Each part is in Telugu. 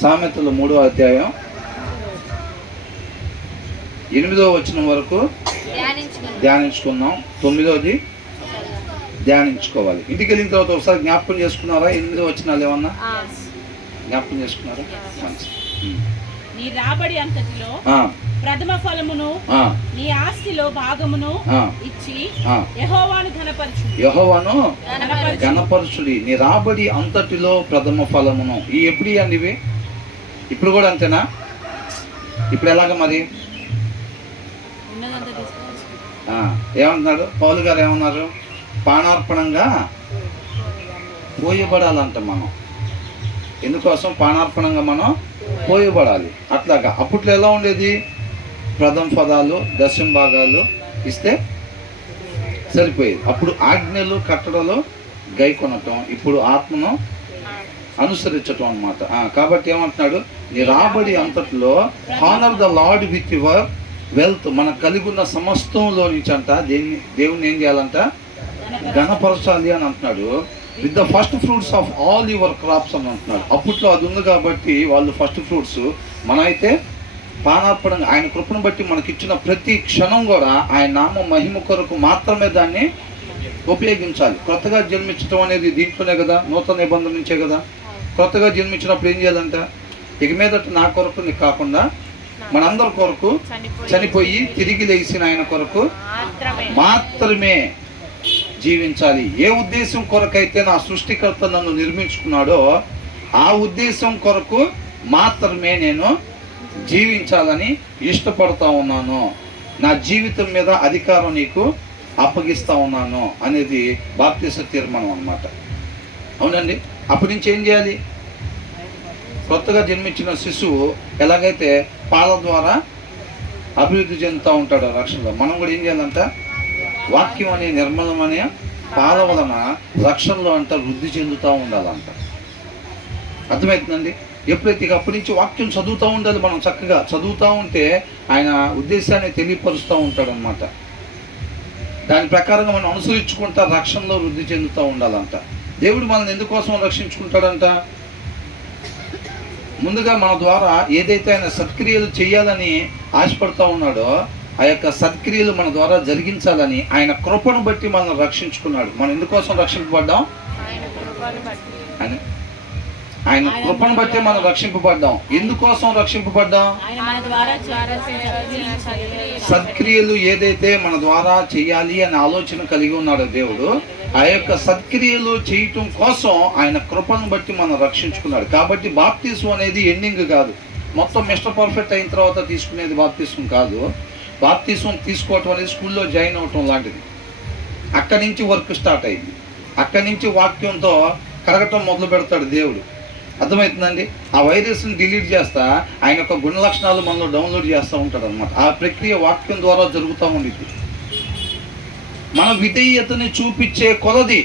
సామెతలు 3వ అధ్యాయం 8వ వచనం వరకు ధ్యానించుకుందాం. 9వది ధ్యానించుకోవాలి. ఇంటికి వెళ్ళిన తర్వాత ఒకసారి జ్ఞాపకం చేసుకున్నారా? 8వ వచనాలు ఏమన్నా జ్ఞాపకం చేసుకున్నారా? నీ రాబడి అంతటిలో ప్రథమ ఫలమును నీ ఆస్తిలో భాగమును ఇచ్చి యెహోవాను ఘనపరచుడి. నీ రాబడి అంతటిలో ప్రథమ ఫలమును. ఈ ఎప్పుడు ఇవ్వండి ఇవి? ఇప్పుడు కూడా అంతేనా? ఇప్పుడు ఎలాగ మరి? ఏమంటున్నాడు పౌలు గారు? ఏమన్నారు? పానార్పణంగా పోయబడాలంట మనం. ఎందుకోసం? పానార్పణంగా మనం పోయబడాలి. అట్లాగా అప్పట్లో ఎలా ఉండేది? ప్రథమ ఫలాలు, దశమ భాగాలు ఇస్తే సరిపోయేది. అప్పుడు ఆజ్ఞలు కట్టడలు గైకొనటం, ఇప్పుడు ఆత్మను అనుసరించటం అన్నమాట. కాబట్టి ఏమంటున్నాడు? నీ రాబడి అంతట్లో honour the lord with your wealth. మనకు కలిగి ఉన్న సమస్తంలో నుంచి అంట దేవుని ఏం చేయాలంట? ఘనపరచాలి అని అంటున్నాడు. With the first fruits of all your crops అని అంటున్నాడు. అప్పట్లో అది ఉంది కాబట్టి వాళ్ళు ఫస్ట్ ఫ్రూట్స్. మన అయితే పానార్పణంగా ఆయన కృపను బట్టి మనకిచ్చిన ప్రతి క్షణం కూడా ఆయన నామ మహిమ కొరకు మాత్రమే దాన్ని ఉపయోగించాలి. కొత్తగా జన్మించడం అనేది దీంట్లోనే కదా, నూతన నిబంధన నుంచే కదా. కొత్తగా జన్మించినప్పుడు ఏం చేయాలంట? ఇక మీదట నా కొరకు నీకు కాకుండా మనందరి కొరకు చనిపోయి తిరిగి లేచిన ఆయన కొరకు మాత్రమే జీవించాలి. ఏ ఉద్దేశం కొరకైతే నా సృష్టికర్త నన్ను నిర్మించుకున్నాడో ఆ ఉద్దేశం కొరకు మాత్రమే నేను జీవించాలని ఇష్టపడతా ఉన్నాను. నా జీవితం మీద అధికారం నీకు అప్పగిస్తా ఉన్నాను అనేది బాప్తిస్మ తీర్మానం అన్నమాట. అవునండి. అప్పటి నుంచి ఏం చేయాలి? కొత్తగా జన్మించిన శిశువు ఎలాగైతే పాల ద్వారా అభివృద్ధి చెందుతూ ఉంటాడో రక్షణలో, మనం కూడా ఏం చేయాలంట? వాక్యం అనే నిర్మలమనే పాల వలన రక్షణలో అంట వృద్ధి చెందుతూ ఉండాలంట. అర్థమవుతుందండి? ఎప్పుడైతే అప్పటి నుంచి వాక్యం చదువుతూ ఉండాలి. మనం చక్కగా చదువుతూ ఉంటే ఆయన ఉద్దేశాన్ని తెలియపరుస్తూ ఉంటాడు అన్నమాట. దాని ప్రకారంగా మనం అనుసరించుకుంటా రక్షణలో వృద్ధి చెందుతూ ఉండాలంట. దేవుడు మనల్ని ఎందుకోసం రక్షించుకుంటాడంట? ముందుగా మన ద్వారా ఏదైతే ఆయన సత్క్రియలు చేయాలని ఆశపడుతూ ఉన్నాడో ఆ యొక్క సత్క్రియలు మన ద్వారా జరిగించాలని ఆయన కృపను బట్టి మనల్ని రక్షించుకున్నాడు. మనం ఎందుకోసం రక్షింపబడ్డాం? ఆయన కృపను బట్టి మనం రక్షింపబడ్డాం. ఎందుకోసం రక్షింపబడ్డాం? సత్క్రియలు ఏదైతే మన ద్వారా చేయాలి అనే ఆలోచన కలిగి ఉన్నాడో దేవుడు, ఆ యొక్క సత్క్రియలు చేయటం కోసం ఆయన కృపను బట్టి మనం రక్షించుకున్నాడు. కాబట్టి బాప్తిస్మం అనేది ఎండింగ్ కాదు. మొత్తం మిస్టర్ పర్ఫెక్ట్ అయిన తర్వాత తీసుకునేది బాప్తిస్మం కాదు. బాప్తిస్మం తీసుకోవటం అనేది స్కూల్లో జాయిన్ అవటం లాంటిది. అక్కడి నుంచి వర్క్ స్టార్ట్ అయింది. అక్కడి నుంచి వాక్యంతో కరగటం మొదలు పెడతాడు దేవుడు. అర్థమవుతుందండి? ఆ వైరస్ని డిలీట్ చేస్తా ఆయన యొక్క గుణ లక్షణాలు మనలో డౌన్లోడ్ చేస్తూ ఉంటాడు అనమాట. ఆ ప్రక్రియ వాక్యం ద్వారా జరుగుతూ ఉండిద్ది. మన విధేయతని చూపించే కొలది.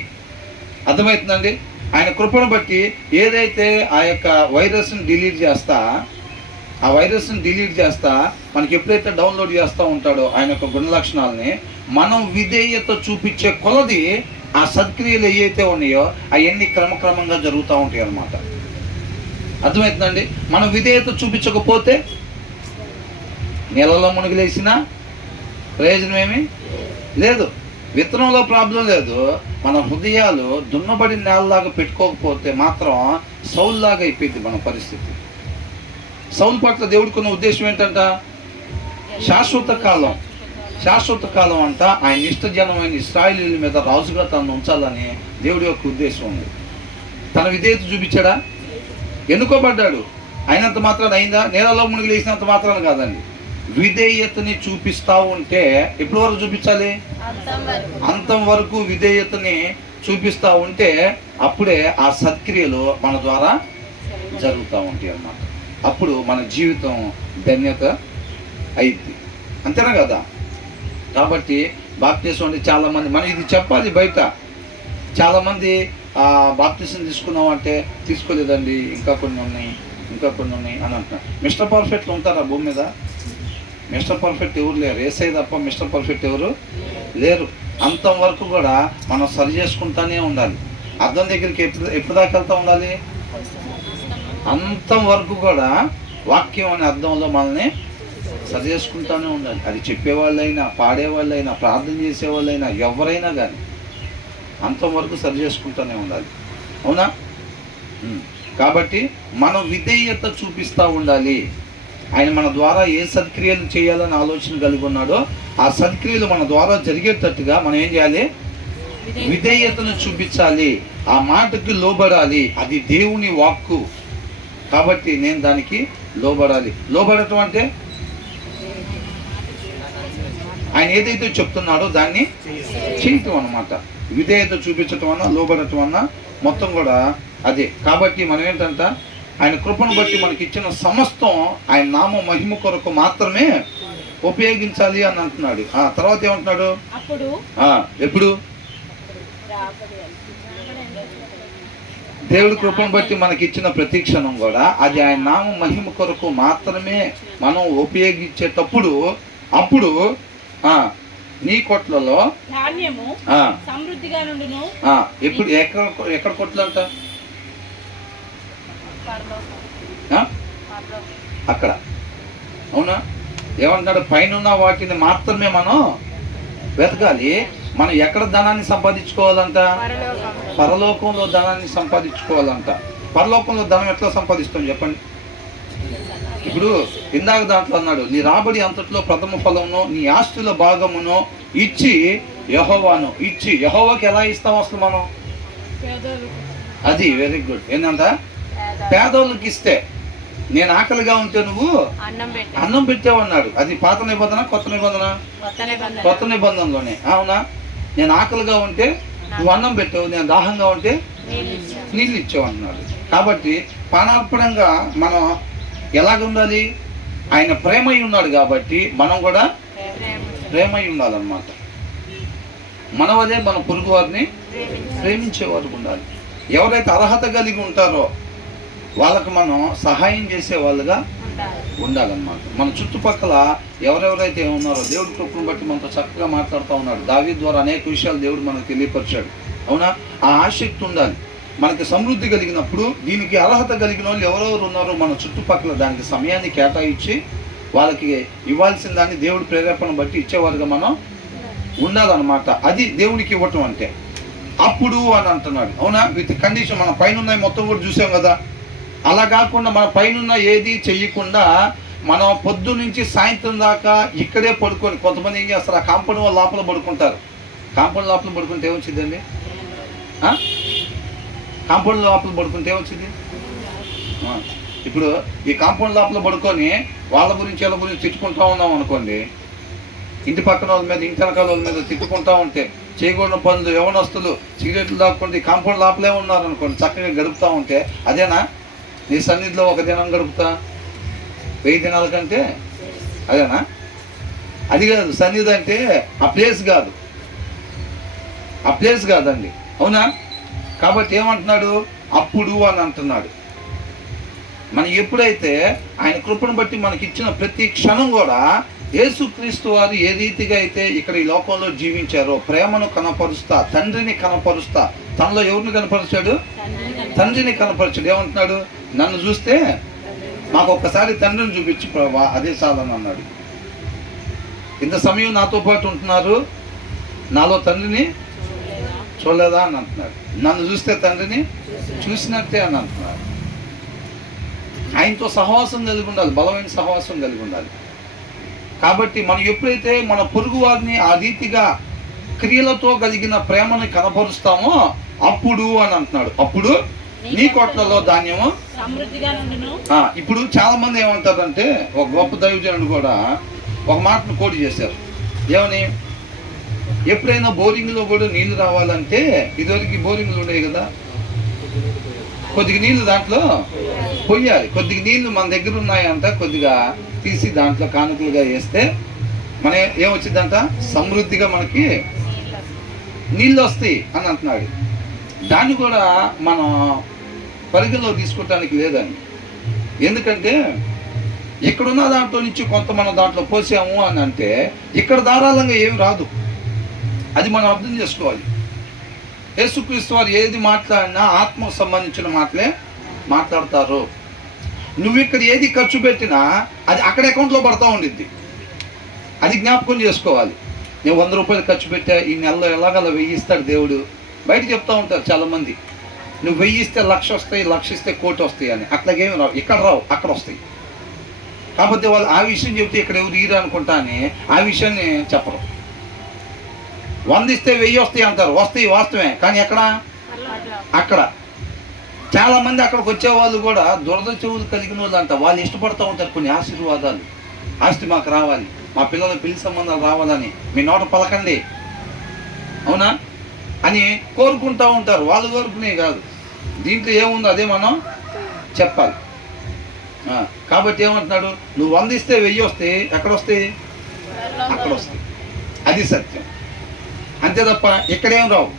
అర్థమవుతుందండి? ఆయన కృపను బట్టి ఏదైతే ఆ యొక్క వైరస్ని డిలీట్ చేస్తా మనకి ఎప్పుడైతే డౌన్లోడ్ చేస్తూ ఉంటాడో ఆయన యొక్క గుణ లక్షణాలని, మనం విధేయత చూపించే కొలది ఆ సత్క్రియలు ఏవైతే ఉన్నాయో అవన్నీ క్రమక్రమంగా జరుగుతూ ఉంటాయి అన్నమాట. అర్థమవుతుందండి? మనం విధేయత చూపించకపోతే నీళ్ళలో మునిగిలేసినా ప్రయోజనం ఏమీ లేదు. విత్తనంలో ప్రాబ్లం లేదు. మన హృదయాలు దున్నబడిన నేలలాగా పెట్టుకోకపోతే మాత్రం సౌల్లాగా అయిపోయింది మన పరిస్థితి. సౌలు పట్ల దేవుడికున్న ఉద్దేశం ఏంటంట? శాశ్వత కాలం అంట ఆయన ఇష్టజనమైన ఇశ్రాయేలీయుల మీద రాజుగా తనను ఉంచాలని దేవుడి యొక్క ఉద్దేశం ఉంది. తన విధేయత చూపించాడా? ఎన్నుకోబడ్డాడు. అయినంత మాత్రాన అయిందా? నేలలో మునిగి లేసినంత మాత్రాన కాదండి. విధేయతని చూపిస్తూ ఉంటే ఎప్పటి వరకు చూపించాలి? అంతం వరకు విధేయతని చూపిస్తూ ఉంటే అప్పుడే ఆ సత్క్రియలు మన ద్వారా జరుగుతూ ఉంటాయి అన్నమాట. అప్పుడు మన జీవితం ధన్యత అయింది. అంతేనా కదా? కాబట్టి బాప్తిస్మం అంటే చాలామంది మనం ఇది చెప్పాలి బయట. చాలామంది బాప్తిస్మం తీసుకున్నాం అంటే తీసుకోలేదండి, ఇంకా కొన్ని ఉన్నాయి అని అంటున్నారు. మిస్టర్ పర్ఫెక్ట్లు ఉంటారా భూమి మీద? మిస్టర్ పర్ఫెక్ట్ ఎవరు లేరు. యేసయ్య తప్ప మిస్టర్ పర్ఫెక్ట్ ఎవరు లేరు. అంతం వరకు కూడా మనం సరి చేసుకుంటానే ఉండాలి. అద్దం దగ్గరికి ఎప్పుడు దాకా వెళ్తూ ఉండాలి? అంతవరకు కూడా వాక్యం అనే అర్థంలో మనల్ని సరి చేసుకుంటూనే ఉండాలి. అది చెప్పేవాళ్ళైనా, పాడేవాళ్ళైనా, ప్రార్థన చేసేవాళ్ళైనా, ఎవరైనా కానీ అంతవరకు సరి చేసుకుంటూనే ఉండాలి. అవునా? కాబట్టి మనం విధేయత చూపిస్తూ ఉండాలి. ఆయన మన ద్వారా ఏ సత్క్రియలు చేయాలని ఆలోచన కలిగి ఉన్నాడో ఆ సత్క్రియలు మన ద్వారా జరిగేటట్టుగా మనం ఏం చేయాలి? విధేయతను చూపించాలి. ఆ మాటకి లోబడాలి. అది దేవుని వాక్కు కాబట్టి నేను దానికి లోబడాలి. లోబడటం అంటే ఆయన ఏదైతే చెప్తున్నాడో దాన్ని చేయటం అన్నమాట. విధేయత చూపించటం అన్నా, లోబడటం అన్నా మొత్తం కూడా అదే. కాబట్టి మనం ఏంటంట, ఆయన కృపను బట్టి మనకి ఇచ్చిన సమస్తం ఆయన నామ మహిమ కొరకు మాత్రమే ఉపయోగించాలి అని అంటున్నాడు. ఆ తర్వాత ఏమంటున్నాడు? ఎప్పుడు దేవుడి కృపను బట్టి మనకి ఇచ్చిన ప్రతి క్షణం కూడా అది ఆయన నామ మహిమ కొరకు మాత్రమే మనం ఉపయోగించేటప్పుడు అప్పుడు నీ కొట్లలో ధాన్యము సమృద్ధిగా నుండును. ఎప్పుడు ఎక్కడ కొట్లు అంట? అక్కడ. అవునా? ఏమంటాడు? పైన వాటిని మాత్రమే మనం వెతకాలి. మనం ఎక్కడ ధనాన్ని సంపాదించుకోవాలంట? పరలోకంలో ధనాన్ని సంపాదించుకోవాలంట. పరలోకంలో ధనం ఎట్లా సంపాదిస్తాం చెప్పండి? ఇప్పుడు ఇందాక దాంట్లో అన్నాడు, నీ రాబడి అంతట్లో ప్రథమ ఫలమును నీ ఆస్తుల భాగమును ఇచ్చి యెహోవాను ఇచ్చి. యెహోవాకి ఎలా ఇస్తాం అసలు మనం? అది వెరీ గుడ్. ఏంటంట? పేదోళ్ళకి ఇస్తే. నేను ఆకలిగా ఉంటే నువ్వు అన్నం పెట్టావన్నాడు. అది పాత నిబంధన, కొత్త నిబంధన? కొత్త నిబంధనలోనే. అవునా? నేను ఆకలిగా ఉంటే నువ్వు అన్నం పెట్టావు, నేను దాహంగా ఉంటే నీళ్ళు ఇచ్చావు అన్నాడు. కాబట్టి పానార్పణంగా మనం ఎలాగ ఉండాలి? ఆయన ప్రేమై ఉన్నాడు కాబట్టి మనం కూడా ప్రేమై ఉండాలన్నమాట. మన వలే మన పొరుగు వారిని ప్రేమించేవారు ఉండాలి. ఎవరైతే అర్హత కలిగి ఉంటారో వాళ్ళకు మనం సహాయం చేసే వాళ్ళుగా ఉండాలన్నమాట. మన చుట్టుపక్కల ఎవరెవరైతే ఉన్నారో దేవుడి కృపను బట్టి మనతో చక్కగా మాట్లాడుతూ ఉన్నాడు. దావీదు ద్వారా అనేక విషయాలు దేవుడు మనకు తెలియపరిచాడు. అవునా? ఆ ఆసక్తి ఉండాలి. మనకి సమృద్ధి కలిగినప్పుడు దీనికి అర్హత కలిగిన వాళ్ళు ఎవరెవరు ఉన్నారో మన చుట్టుపక్కల దానికి సమయాన్ని కేటాయించి వాళ్ళకి ఇవ్వాల్సిన దాన్ని దేవుడి ప్రేరేపణ బట్టి ఇచ్చేవారుగా మనం ఉండాలన్నమాట. అది దేవునికి ఇవ్వటం అంటే. అప్పుడు అని అంటున్నాడు. అవునా? With condition. మన పైన ఉన్నాయి మొత్తం కూడా చూసాం కదా. అలా కాకుండా మన పైన ఏది చెయ్యకుండా మనం పొద్దు నుంచి సాయంత్రం దాకా ఇక్కడే పడుకొని, కొంతమంది ఏం చేస్తారు, ఆ కాంపౌండ్ వాళ్ళ లోపల పడుకుంటారు. కాంపౌండ్ లోపల పడుకుంటే ఏమొచ్చిందండి? కాంపౌండ్ లోపల పడుకుంటే ఏమొచ్చింది? ఇప్పుడు ఈ కాంపౌండ్ లోపల పడుకొని వాళ్ళ గురించి వీళ్ళ గురించి తిట్టుకుంటా ఉన్నాం అనుకోండి, ఇంటి పక్కన వాళ్ళ మీద, ఇంటి వెనకాల వాళ్ళ మీద తిట్టుకుంటా ఉంటే, చేయకూడని పనులు, యవనస్తులు సిగరెట్లు దాక్కుంటే కాంపౌండ్ లోపలే ఉన్నారనుకోండి, చక్కగా గడుపుతూ ఉంటే అదేనా నీ సన్నిధిలో ఒక దినం గడుపుతా 1000 దినాల కంటే? అదేనా? అది కాదు సన్నిధి అంటే. ఆ ప్లేస్ కాదు, ఆ ప్లేస్ కాదండి. అవునా? కాబట్టి ఏమంటున్నాడు? అప్పుడు అని అంటున్నాడు. మనం ఎప్పుడైతే ఆయన కృపను బట్టి మనకి ఇచ్చిన ప్రతి క్షణం కూడా యేసుక్రీస్తు వారు ఏ రీతిగా అయితే ఇక్కడ ఈ లోకంలో జీవించారో, ప్రేమను కనపరుస్తా, తండ్రిని కనపరుస్తా, తనలో ఎవరిని కనపరిచాడు? తండ్రిని కనపరిచాడు. ఏమంటున్నాడు? నన్ను చూస్తే మాకు ఒక్కసారి తండ్రిని చూపించు ప్రభా, అదే చాలని అన్నాడు. ఇంత సమయం నాతో పాటు ఉంటున్నారు, నాలో తండ్రిని చూడలేదా అని అంటున్నాడు. నన్ను చూస్తే తండ్రిని చూసినట్టే అని అంటున్నాడు. ఆయనతో సహవాసం కలిగి ఉండాలి, బలమైన సహవాసం కలిగి ఉండాలి. కాబట్టి మనం ఎప్పుడైతే మన పొరుగు వారిని ఆ రీతిగా క్రియలతో కలిగిన ప్రేమని కనపరుస్తామో అప్పుడు అని అంటున్నాడు. అప్పుడు నీ కొట్లలో ధాన్యము సమృద్ధిగా నుండును. ఇప్పుడు చాలా మంది ఏమంటారంటే, ఒక గొప్ప దైవజనుడు కూడా ఒక మాటను కోడి చేశారు. ఏమని? ఎప్పుడైనా బోరింగ్లో కూడా నీళ్లు రావాలంటే, ఇదివరకు బోరింగ్లు ఉండేవి కదా, కొద్దిగా నీళ్లు దాంట్లో పొయ్యాలి. కొద్దిగా నీళ్లు మన దగ్గర ఉన్నాయంట, కొద్దిగా తీసి దాంట్లో కానుకలుగా వేస్తే మన ఏమొచ్చిందంట? సమృద్ధిగా మనకి నీళ్ళు వస్తాయి అని అంటున్నాడు. దాన్ని కూడా మనం పరిగణలో తీసుకోవటానికి లేదండి. ఎందుకంటే ఇక్కడున్న దాంట్లో నుంచి కొంత మనం దాంట్లో పోసాము అని అంటే ఇక్కడ ధారాళంగా ఏమి రాదు. అది మనం అర్థం చేసుకోవాలి. యేసుక్రీస్తు వారు ఏది మాట్లాడినా ఆత్మకు సంబంధించిన మాటలే మాట్లాడతారు. నువ్వు ఇక్కడ ఏది ఖర్చు పెట్టినా అది అక్కడ అకౌంట్లో పడతా ఉండిద్ది. అది జ్ఞాపకం చేసుకోవాలి. నేను 100 రూపాయలు ఖర్చు పెట్టా, ఈ నెలలో ఎలాగలా 1000 ఇస్తాడు దేవుడు. బయట చెప్తా ఉంటారు చాలామంది, నువ్వు 1000 ఇస్తే 1,00,000 వస్తాయి, 1,00,000 ఇస్తే 1,00,000 వస్తాయి అని. అట్లాగేమి రావు, ఇక్కడ రావు, అక్కడ వస్తాయి. కాకపోతే వాళ్ళు ఆ విషయం చెప్తే ఇక్కడ ఎవరు ఈరు అనుకుంటా అని ఆ విషయాన్ని చెప్పరు. 100 ఇస్తే 1000 వస్తాయి అంటారు, వస్తాయి వాస్తవమే, కానీ ఎక్కడ? అక్కడ. చాలామంది అక్కడికి వచ్చే వాళ్ళు కూడా దురద చెవులు కలిగిన వాళ్ళు అంట. వాళ్ళు ఇష్టపడుతూ ఉంటారు కొన్ని ఆశీర్వాదాలు. ఆస్తి మాకు రావాలి, మా పిల్లల పెళ్లి సంబంధాలు రావాలని మీ నోట పలకండి, అవునా అని కోరుకుంటూ ఉంటారు. వాళ్ళు కోరుకునే కాదు, దీంట్లో ఏముందో అదే మనం చెప్పాలి. కాబట్టి ఏమంటున్నాడు, నువ్వు 100 ఇస్తే 1000 వస్తాయి, ఎక్కడ వస్తాయి? అక్కడ వస్తాయి. అది సత్యం. అంతే తప్ప ఇక్కడేం రావు.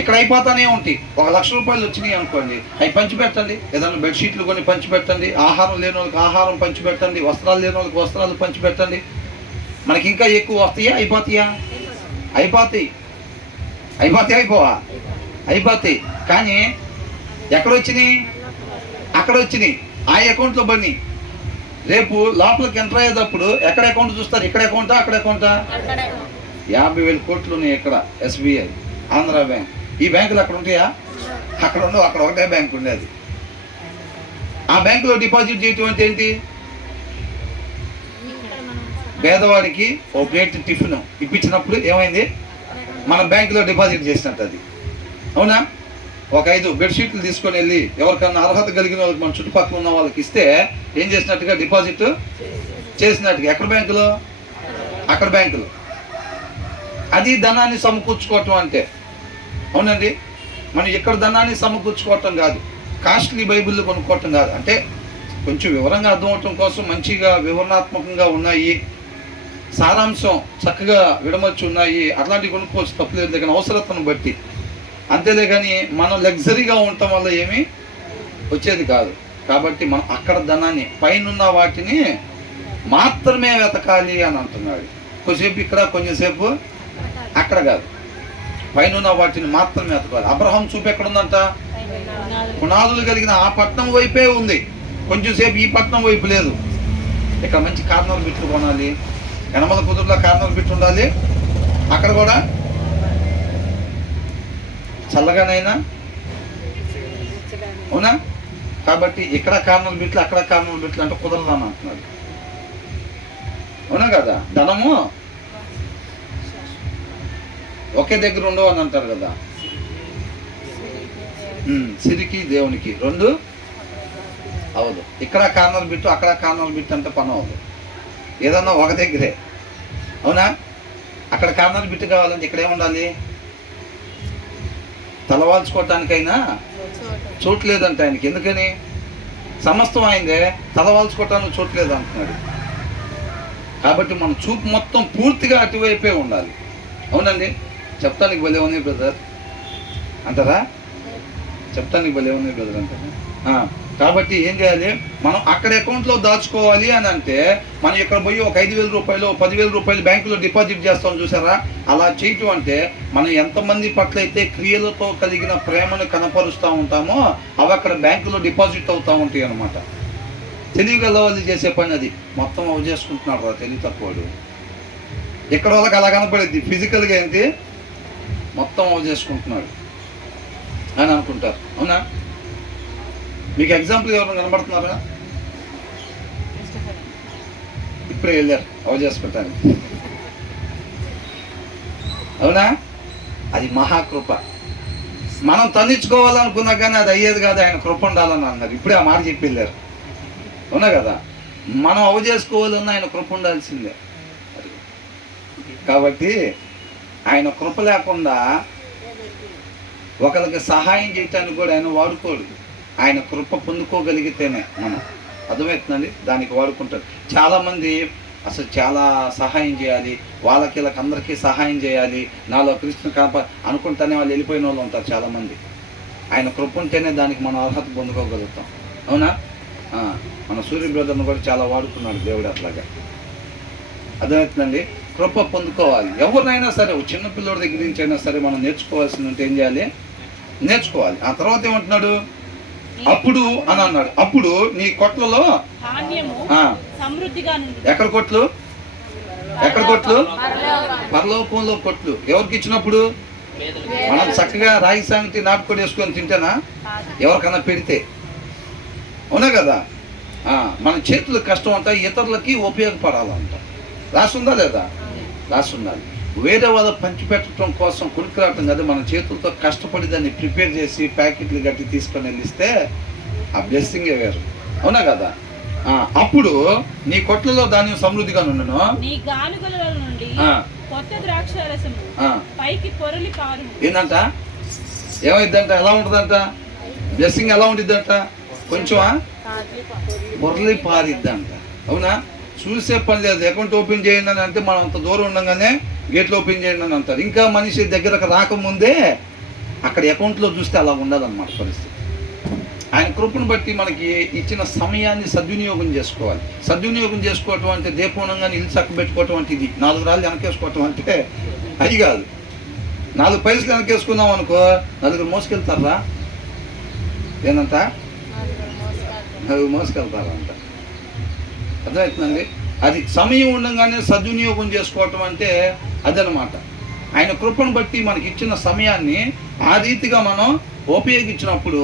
ఇక్కడ అయిపోతానే ఉంటాయి. 1,00,000 రూపాయలు వచ్చినాయి అనుకోండి, అవి పంచిపెట్టండి. ఏదైనా బెడ్షీట్లు కొని పంచిపెట్టండి, ఆహారం లేని వాళ్ళకి ఆహారం పంచిపెట్టండి, వస్త్రాలు లేని వాళ్ళకి వస్త్రాలు పంచిపెట్టండి. మనకి ఇంకా ఎక్కువ వస్తాయా అయిపోతాయా? అయిపోతాయి. అయిపోవా? అయిపోతాయి. కానీ ఎక్కడొచ్చినాయి? అక్కడ వచ్చినాయి, ఆ అకౌంట్లో పడినాయి. రేపు లోపలికి ఎంటర్ అయ్యేటప్పుడు ఎక్కడ అకౌంట్ చూస్తారు? ఇక్కడ అకౌంటా అక్కడ అకౌంటా? 50,000 కోట్లు ఉన్నాయి ఇక్కడ. SBI, ఆంధ్ర బ్యాంక్, ఈ బ్యాంకులు అక్కడ ఉంటాయా? అక్కడ ఉండవు. అక్కడ ఒకటే బ్యాంక్ ఉండేది. ఆ బ్యాంకులో డిపాజిట్ చేయటం అంటే ఏంటి? పేదవాడికి ఓ ప్లేట్ టిఫిన్ ఇప్పించినప్పుడు ఏమైంది? మన బ్యాంకులో డిపాజిట్ చేసినట్టు అది, అవునా? ఒక 5 బెడ్షీట్లు తీసుకొని వెళ్ళి ఎవరికన్నా అర్హత కలిగిన వాళ్ళకి, మన చుట్టుపక్కల ఉన్న వాళ్ళకి ఇస్తే ఏం చేసినట్టుగా? డిపాజిట్ చేసినట్టుగా. ఎక్కడ బ్యాంకులో? అక్కడ బ్యాంకులో. అది ధనాన్ని సమకూర్చుకోవటం అంటే, అవునండి. మనం ఇక్కడ ధనాన్ని సమకూర్చుకోవటం కాదు, కాస్ట్లీ బైబిళ్ళు కొనుక్కోవటం కాదు. అంటే కొంచెం వివరంగా అర్థం అవటం కోసం మంచిగా వివరణాత్మకంగా ఉన్నాయి, సారాంశం చక్కగా విడమర్చి ఉన్నాయి, అట్లాంటివి కొనుక్కోవచ్చు, తప్పులేదు. కానీ అవసరతను బట్టి అంతేలే. కానీ మనం లగ్జరీగా ఉండటం వల్ల ఏమీ వచ్చేది కాదు. కాబట్టి మనం అక్కడ ధనాన్ని, పైనున్న వాటిని మాత్రమే వెతకాలి అని అంటున్నాడు. కొంచెంసేపు ఇక్కడ, కొంచెంసేపు అక్కడ కాదు, పైనున్న వాటిని మాత్రమే వెతకాలి. అబ్రహాం చూపు ఎక్కడుందంట? పునాదులు కలిగిన ఆ పట్నం వైపే ఉంది. కొంచెంసేపు ఈ పట్నం వైపు లేదు. ఇక్కడ మంచి కార్నర్ బిట్లు కొనాలి, యనమల కుదురులో కార్నర్ బిట్ ఉండాలి, అక్కడ కూడా చల్లగానైనా, అవునా? కాబట్టి ఇక్కడ కార్నర్ బిట్లు, అక్కడ కార్నర్ బిట్లు అంటే కుదరదని అంటున్నాడు, అవునా కదా? ధనము ఒకే దగ్గర ఉండవు అని అంటారు కదా. సిరికి దేవునికి 2 అవదు. ఇక్కడ కార్నర్ బిట్టు, అక్కడ కార్నర్ బిట్ అంటే పని అవ్వదు. ఏదన్నా ఒక దగ్గరే, అవునా? అక్కడ కార్నర్ బిట్ కావాలంటే ఇక్కడే ఉండాలి. తలవాల్చుకోవటానికైనా చోటు లేదంట ఆయనకి. ఎందుకని? సమస్తం అయిందే, తలవాల్చుకోవటానికి చోటు లేదు అంటున్నాడు. కాబట్టి మన చూపు మొత్తం పూర్తిగా అటువైపే ఉండాలి, అవునండి. చెప్తానికి భలే ఉంది బ్రదర్ అంటారా? చెప్తానికి భలే ఉంది బ్రదర్ అంటారా? కాబట్టి ఏం చేయాలి? మనం అక్కడ అకౌంట్లో దాచుకోవాలి అని అంటే, మనం ఇక్కడ పోయి ఒక 5,000 రూపాయలు, 10,000 రూపాయలు బ్యాంకులో డిపాజిట్ చేస్తాం చూసారా? అలా చేయటం అంటే మనం ఎంతమంది పట్ల అయితే క్రియలతో కలిగిన ప్రేమను కనపరుస్తూ ఉంటామో అవి అక్కడ బ్యాంకులో డిపాజిట్ అవుతూ ఉంటాయి అన్నమాట. తెలివిగల వాళ్ళు చేసే పని అది. మొత్తం అవి చేసుకుంటున్నాడు రా తెలివి తక్కువడు. ఎక్కడ వాళ్ళకి అలా కనపడేది, ఫిజికల్గా ఏంటి మొత్తం అవి చేసుకుంటున్నాడు అని అనుకుంటారు, అవునా? మీకు ఎగ్జాంపుల్ ఎవరైనా కనబడుతున్నారా? ఇప్పుడే వెళ్ళారు అవి చేసుకుంటాను, అవునా? అది మహాకృప. మనం తన్నించుకోవాలనుకున్నా కానీ అది అయ్యేది కాదు, ఆయన కృప ఉండాలని అన్నారు. ఇప్పుడే ఆ మాట చెప్పి వెళ్ళారు, అవునా కదా? మనం అవి చేసుకోవాలన్నా ఆయన కృప ఉండాల్సిందే. కాబట్టి ఆయన కృప లేకుండా ఒకరికి సహాయం చేయటానికి కూడా ఆయన వాడుకోడు. ఆయన కృప పొందుకోగలిగితేనే మనం, అర్థమవుతుందండి, దానికి వాడుకుంటారు. చాలామంది అసలు చాలా సహాయం చేయాలి, వాళ్ళకి వీళ్ళకి అందరికీ సహాయం చేయాలి, నాలో క్రీస్తుని అనుకుంటానే వాళ్ళు వెళ్ళిపోయిన వాళ్ళు ఉంటారు చాలామంది. ఆయన కృప ఉంటేనే దానికి మనం అర్హత పొందుకోగలుగుతాం, అవునా? మన సూర్య బ్రదర్ను కూడా చాలా వాడుకున్నాడు దేవుడు అట్లాగా, అర్థమవుతుందండి. కృప పొందుకోవాలి. ఎవరినైనా సరే, చిన్న పిల్లడి దగ్గర నుంచి అయినా సరే మనం నేర్చుకోవాల్సింది ఉంటే ఏం చేయాలి? నేర్చుకోవాలి. ఆ తర్వాత ఏమంటున్నాడు? అప్పుడు అని అన్నాడు. అప్పుడు నీ కొట్లలో ధాన్యము ఆ, సమృద్ధిగా నుండి ఎక్కడ కొట్లు? ఎక్కడ కొట్లు? పరలోకంలో కొట్లు. ఎవరికి ఇచ్చినప్పుడు? మనం చక్కగా రాగి సంగతి నాటుకొని వేసుకొని తింటేనా? ఎవరికన్నా పెడితే, అవునా కదా? మన చేతుల కష్టం అంతా ఇతరులకి ఉపయోగపడాలంట. రాసుందా లేదా? రాసి ఉండాలి. వేరే వాళ్ళ పంచిపెట్టడం కోసం కురికిరాటం కదా, మన చేతులతో కష్టపడి దాన్ని ప్రిపేర్ చేసి ప్యాకెట్లు గట్టి తీసుకొని వెళ్ళిస్తే ఆ బ్లెస్సింగే వేరు, అవునా కదా? అప్పుడు నీ కొట్లలో ధాన్యం సమృద్ధిగా నుండును, నీ గానుగల నుండి కొత్త ద్రాక్షారసము పైకి పొరలి పారు. ఏంటంట? ఏమైందంట? ఎలా ఉంటుందంట? బ్లెస్సింగ్ ఎలా ఉండిద్దంట? కొంచెమా పొరలి పారిద్దంట, అవునా? చూసే పని లేదు. అకౌంట్ ఓపెన్ చేయండి అని అంటే మనం అంత దూరం ఉండగానే గేట్లు ఓపెన్ చేయండి అని అంటారు. ఇంకా మనిషి దగ్గరకు రాకముందే అక్కడ అకౌంట్లో చూస్తే అలా ఉండదన్నమాట పరిస్థితి. ఆయన కృపను బట్టి మనకి ఇచ్చిన సమయాన్ని సద్వినియోగం చేసుకోవాలి. సద్వినియోగం చేసుకోవటం అంటే దీపంగానే ఇల్లు చక్క పెట్టుకోవటం అంటే ఇది 4 రాళ్ళు వెనకేసుకోవటం అంటే అది కాదు. 4 పైసలు వెనకేసుకున్నాం అనుకో, 4 మోసుకెళ్తారా? ఏంటంట? 4 మోసుకెళ్తారంట. అర్థమవుతుందండి? అది సమయం ఉండగానే సద్వినియోగం చేసుకోవటం అంటే అదనమాట. ఆయన కృపను బట్టి మనకి ఇచ్చిన సమయాన్ని ఆ రీతిగా మనం ఉపయోగించినప్పుడు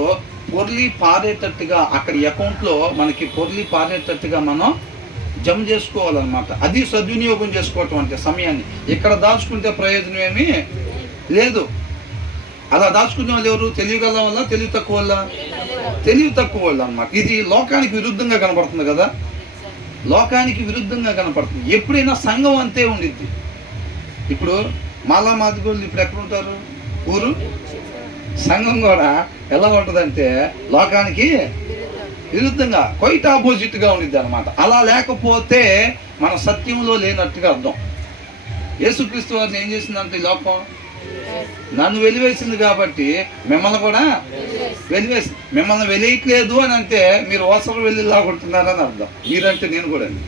పొర్లి పారేటట్టుగా అక్కడ అకౌంట్లో మనకి పొర్లి పారేటట్టుగా మనం జమ చేసుకోవాలన్నమాట. అది సద్వినియోగం చేసుకోవటం అంటే సమయాన్ని. ఇక్కడ దాచుకుంటే ప్రయోజనం ఏమీ లేదు. అలా దాచుకునే వాళ్ళు ఎవరు? తెలియగల వల్ల, తెలివి తక్కువ వల్ల? తెలివి తక్కువ వాళ్ళు అన్నమాట. ఇది లోకానికి విరుద్ధంగా కనబడుతుంది కదా, లోకానికి విరుద్ధంగా కనపడుతుంది. ఎప్పుడైనా సంఘం అంతే ఉండిద్ది. ఇప్పుడు మాలా మాదిగోళ్ళు ఇప్పుడు ఎక్కడ ఉంటారు? ఊరు. సంఘం కూడా ఎలా ఉంటుందంటే లోకానికి విరుద్ధంగా క్వైట్ ఆపోజిట్గా ఉండిద్ది అనమాట. అలా లేకపోతే మన సత్యంలో లేనట్టుగా అర్థం. యేసుక్రీస్తు వారిని ఏం చేసిందంటే ఈ లోకం నన్ను వెలివేసింది కాబట్టి మిమ్మల్ని కూడా వెలివేసి, మిమ్మల్ని వెలియట్లేదు అని అంటే మీరు ఓసరు వెళ్ళిలాగుంటున్నారని అర్థం. మీరంటే నేను కూడా అండి,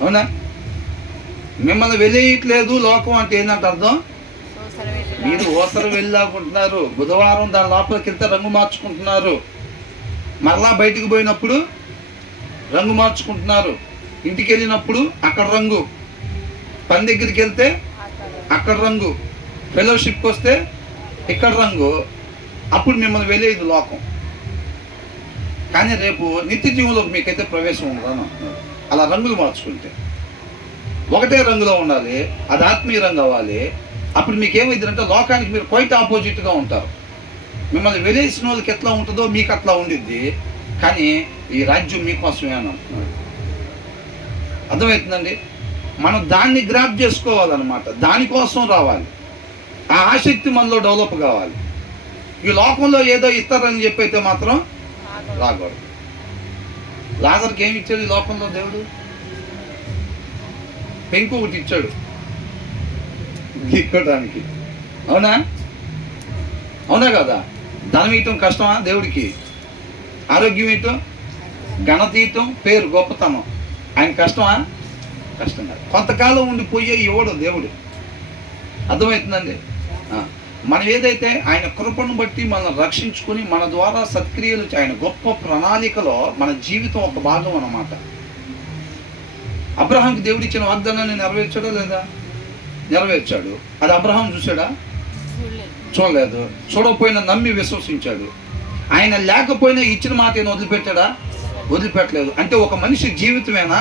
అవునా? మిమ్మల్ని వెలియట్లేదు లోకం అంటే ఏంటంటే అర్థం, మీరు ఓసరు వెళ్ళిలాగుంటున్నారు. బుధవారం దాని లోపలికి వెళ్తే రంగు మార్చుకుంటున్నారు, మరలా బయటికి పోయినప్పుడు రంగు మార్చుకుంటున్నారు, ఇంటికి వెళ్ళినప్పుడు అక్కడ రంగు, పని దగ్గరికి వెళ్తే అక్కడ రంగు, ఫెలోషిప్కి వస్తే ఇక్కడ రంగు. అప్పుడు మిమ్మల్ని వెళ్ళేది లోకం. కానీ రేపు నిత్య జీవంలోకి మీకైతే ప్రవేశం ఉండదని అంటున్నారు. అలా రంగులు మార్చుకుంటే ఒకటే రంగులో ఉండాలి, అది ఆత్మీయ రంగు అవ్వాలి. అప్పుడు మీకేమైందంటే లోకానికి మీరు క్వైట్ ఆపోజిట్గా ఉంటారు. మిమ్మల్ని వెలేసిన వాళ్ళకి ఎట్లా ఉంటుందో మీకు అట్లా ఉండిద్ది, కానీ ఈ రాజ్యం మీకోసమే అని అంటున్నాడు. అర్థమవుతుందండి? మనం దాన్ని గ్రాప్ చేసుకోవాలన్నమాట. దానికోసం రావాలి. ఆ ఆసక్తి మనలో డెవలప్ కావాలి. ఈ లోకంలో ఏదో ఇస్తారని చెప్పైతే మాత్రం రాకూడదు. లాజర్కి ఏమి ఇచ్చాడు ఈ లోకంలో దేవుడు? పెంకు ఒకటి ఇచ్చాడు గీక్కోడానికి, అవునా? అవునా కదా? ధనం ఇవ్వటం కష్టమా దేవుడికి? ఆరోగ్యం ఇవ్వటం, ఘనత ఇవ్వటం, పేరు గొప్పతనం ఆయన కష్టమా? కష్టం కాదు. కొంతకాలం ఉండిపోయే ఇవ్వడు దేవుడు. అర్థమవుతుందండి? మనం ఏదైతే ఆయన కృపను బట్టి మనల్ని రక్షించుకొని మన ద్వారా సత్క్రియలు, ఆయన గొప్ప ప్రణాళికలో మన జీవితం ఒక భాగం అన్నమాట. అబ్రహాంకి దేవుడు ఇచ్చిన వాగ్దానాన్ని నెరవేర్చాడా లేదా? నెరవేర్చాడు. అది అబ్రహాం చూశాడా? చూడలేదు. చూడకపోయినా నమ్మి విశ్వసించాడు. ఆయన లేకపోయినా ఇచ్చిన మాట ఏమైనా వదిలిపెట్టాడా? వదిలిపెట్టలేదు. అంటే ఒక మనిషి జీవితమేనా?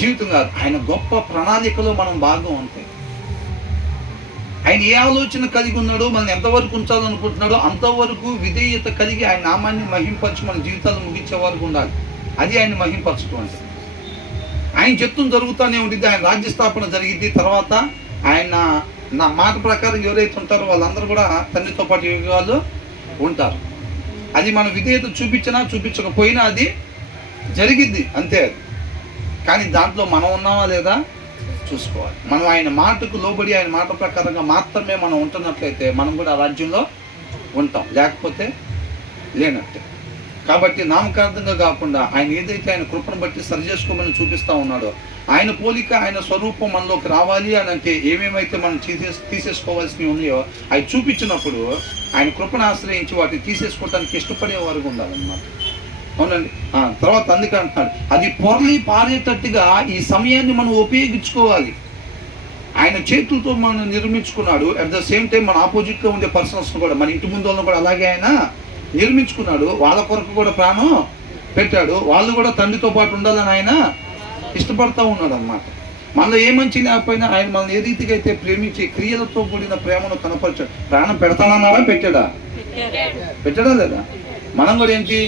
జీవితం కాదు, ఆయన గొప్ప ప్రణాళికలో మనం భాగం అంతే. ఆయన ఏ ఆలోచన కలిగి ఉన్నాడో, మనల్ని ఎంతవరకు ఉంచాలనుకుంటున్నాడో అంతవరకు విధేయత కలిగి ఆయన నామాన్ని మహింపరచి మన జీవితాలు ముగించే వరకు ఉండాలి. అది ఆయన మహింపరచడం అంటే. ఆయన చెప్తుంది జరుగుతూనే ఉంటుంది. ఆయన రాజ్య స్థాపన జరిగింది. తర్వాత ఆయన నా మాట ప్రకారం ఎవరైతే ఉంటారో వాళ్ళందరూ కూడా తండ్రితో పాటు యుగాలు ఉంటారు. అది మన విధేయత చూపించినా చూపించకపోయినా అది జరిగిద్ది అంతే. అది కానీ దాంట్లో మనం ఉన్నామా లేదా చూసుకోవాలి. మనం ఆయన మాటకు లోబడి ఆయన మాట ప్రకారంగా మాత్రమే మనం ఉంటున్నట్లయితే మనం కూడా రాజ్యంలో ఉంటాం, లేకపోతే లేనట్టే. కాబట్టి నామకార్థంగా కాకుండా ఆయన ఏదైతే ఆయన కృపను బట్టి సరి చేసుకోమని చూపిస్తూ ఉన్నాడో, ఆయన పోలిక ఆయన స్వరూపం మనలోకి రావాలి అని అంటే ఏమేమైతే మనం తీసేసుకోవాల్సినవి ఉన్నాయో అవి చూపించినప్పుడు ఆయన కృపను ఆశ్రయించి వాటిని తీసేసుకోవడానికి ఇష్టపడే వారు ఉండాలన్నమాట. అవునండి. తర్వాత అందుకే అంటున్నాడు, అది పొరలి పారేటట్టుగా ఈ సమయాన్ని మనం ఉపయోగించుకోవాలి. ఆయన చేతులతో మనం నిర్మించుకున్నాడు. అట్ ద సేమ్ టైం మన ఆపోజిట్లో ఉండే పర్సన్స్ కూడా, మన ఇంటి ముందు వాళ్ళని కూడా అలాగే ఆయన నిర్మించుకున్నాడు. వాళ్ళ కొరకు కూడా ప్రాణం పెట్టాడు. వాళ్ళు కూడా తండ్రితో పాటు ఉండాలని ఆయన ఇష్టపడతా ఉన్నాడు అన్నమాట. మనలో ఏ మంచి లేకపోయినా ఆయన మనల్ని ఏ రీతిగా అయితే ప్రేమించి క్రియలతో కూడిన ప్రేమను కనపరిచాడు. ప్రాణం పెడతానన్నారా? పెట్టాడా లేదా? మనం కూడా ఏంటి,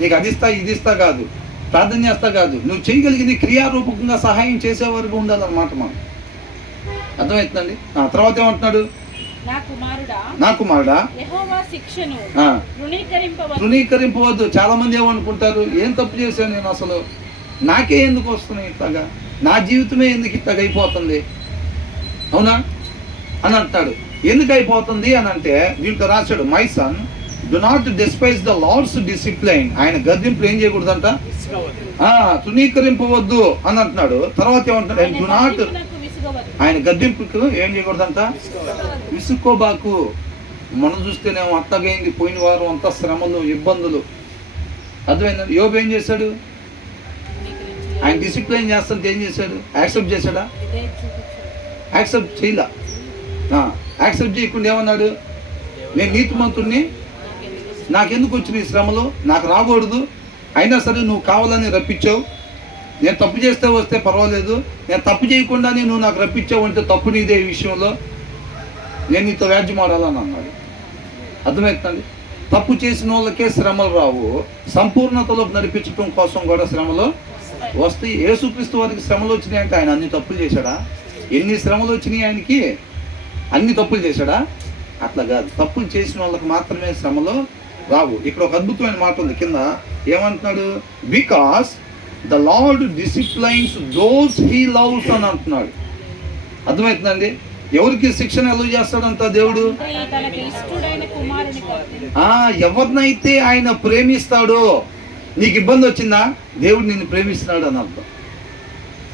నీకు అది ఇస్తా ఇది ఇస్తా కాదు, ప్రార్థన చేస్తా కాదు, నువ్వు చేయగలిగింది క్రియారూపకంగా సహాయం చేసే వరకు ఉండాలన్నమాట మనం. అర్థమవుతుందండి. తర్వాత ఏమంటున్నాడు, నా కుమారుడా తృణీకరింపవద్దు. చాలా మంది ఏమనుకుంటారు, ఏం తప్పు చేశాను నేను, అసలు నాకే ఎందుకు వస్తున్నాయి ఇట్లాగా, నా జీవితమే ఎందుకు ఇట్లాగ అయిపోతుంది, అవునా అని అంటాడు. ఎందుకు అయిపోతుంది అని అంటే దీంట్లో రాశాడు, my son do not despise the Lord's discipline. ఆయన గద్దింపులు ఏం చేయకూడదంట, తృణీకరింపవద్దు అని అంటున్నాడు. తర్వాత ఏమంటున్నాడు, డు నాట్, ఆయన గద్దింపుకు ఏం చేయకూడదంట, విసుక్కోబాకు. మనం చూస్తేనేమో అత్తగైంది, పోయిన వారం అంతా శ్రమలు ఇబ్బందులు. అర్థమైందండి. యోబు ఏం చేశాడు, ఆయన డిసిప్లైన్ చేస్తుంటే ఏం చేశాడు, యాక్సెప్ట్ చేశాడా? యాక్సెప్ట్ చేయలా. యాక్సెప్ట్ చేయకుండా ఏమన్నాడు, నేను నీతిమంతుడిని, నాకెందుకు వచ్చిన ఈ శ్రమలు, నాకు రాకూడదు, అయినా సరే నువ్వు కావాలని రప్పించావు, నేను తప్పు చేస్తే వస్తే పర్వాలేదు, నేను తప్పు చేయకుండానే నువ్వు నాకు రప్పించావు అంటే తప్పు నీదే, ఈ విషయంలో నేను నీతో వ్యాజ్యం ఆడాలని అన్నాడు. అర్థమవుతుంది. తప్పు చేసిన వాళ్ళకే శ్రమలు రావు, సంపూర్ణతలోకి నడిపించడం కోసం కూడా శ్రమలు వస్తాయి. యేసుక్రీస్తు వారికి శ్రమలు వచ్చినాయి అంటే ఆయన అన్ని తప్పులు చేశాడా? ఎన్ని శ్రమలు వచ్చినాయి ఆయనకి, అన్ని తప్పులు చేశాడా? అట్లా కాదు, తప్పులు చేసిన వాళ్ళకి మాత్రమే శ్రమలు రావు. ఇక్కడ ఒక అద్భుతమైన మాట ఉంది కింద, ఏమంటున్నాడు, because the Lord disciplines those he loves అని అంటున్నాడు. అర్థమవుతుందండి. ఎవరికి శిక్షణ ఎలా చేస్తాడంట దేవుడు, ఎవరినైతే ఆయన ప్రేమిస్తాడో. నీకు ఇబ్బంది వచ్చిందా, దేవుడు నిన్ను ప్రేమిస్తున్నాడు అని అర్థం.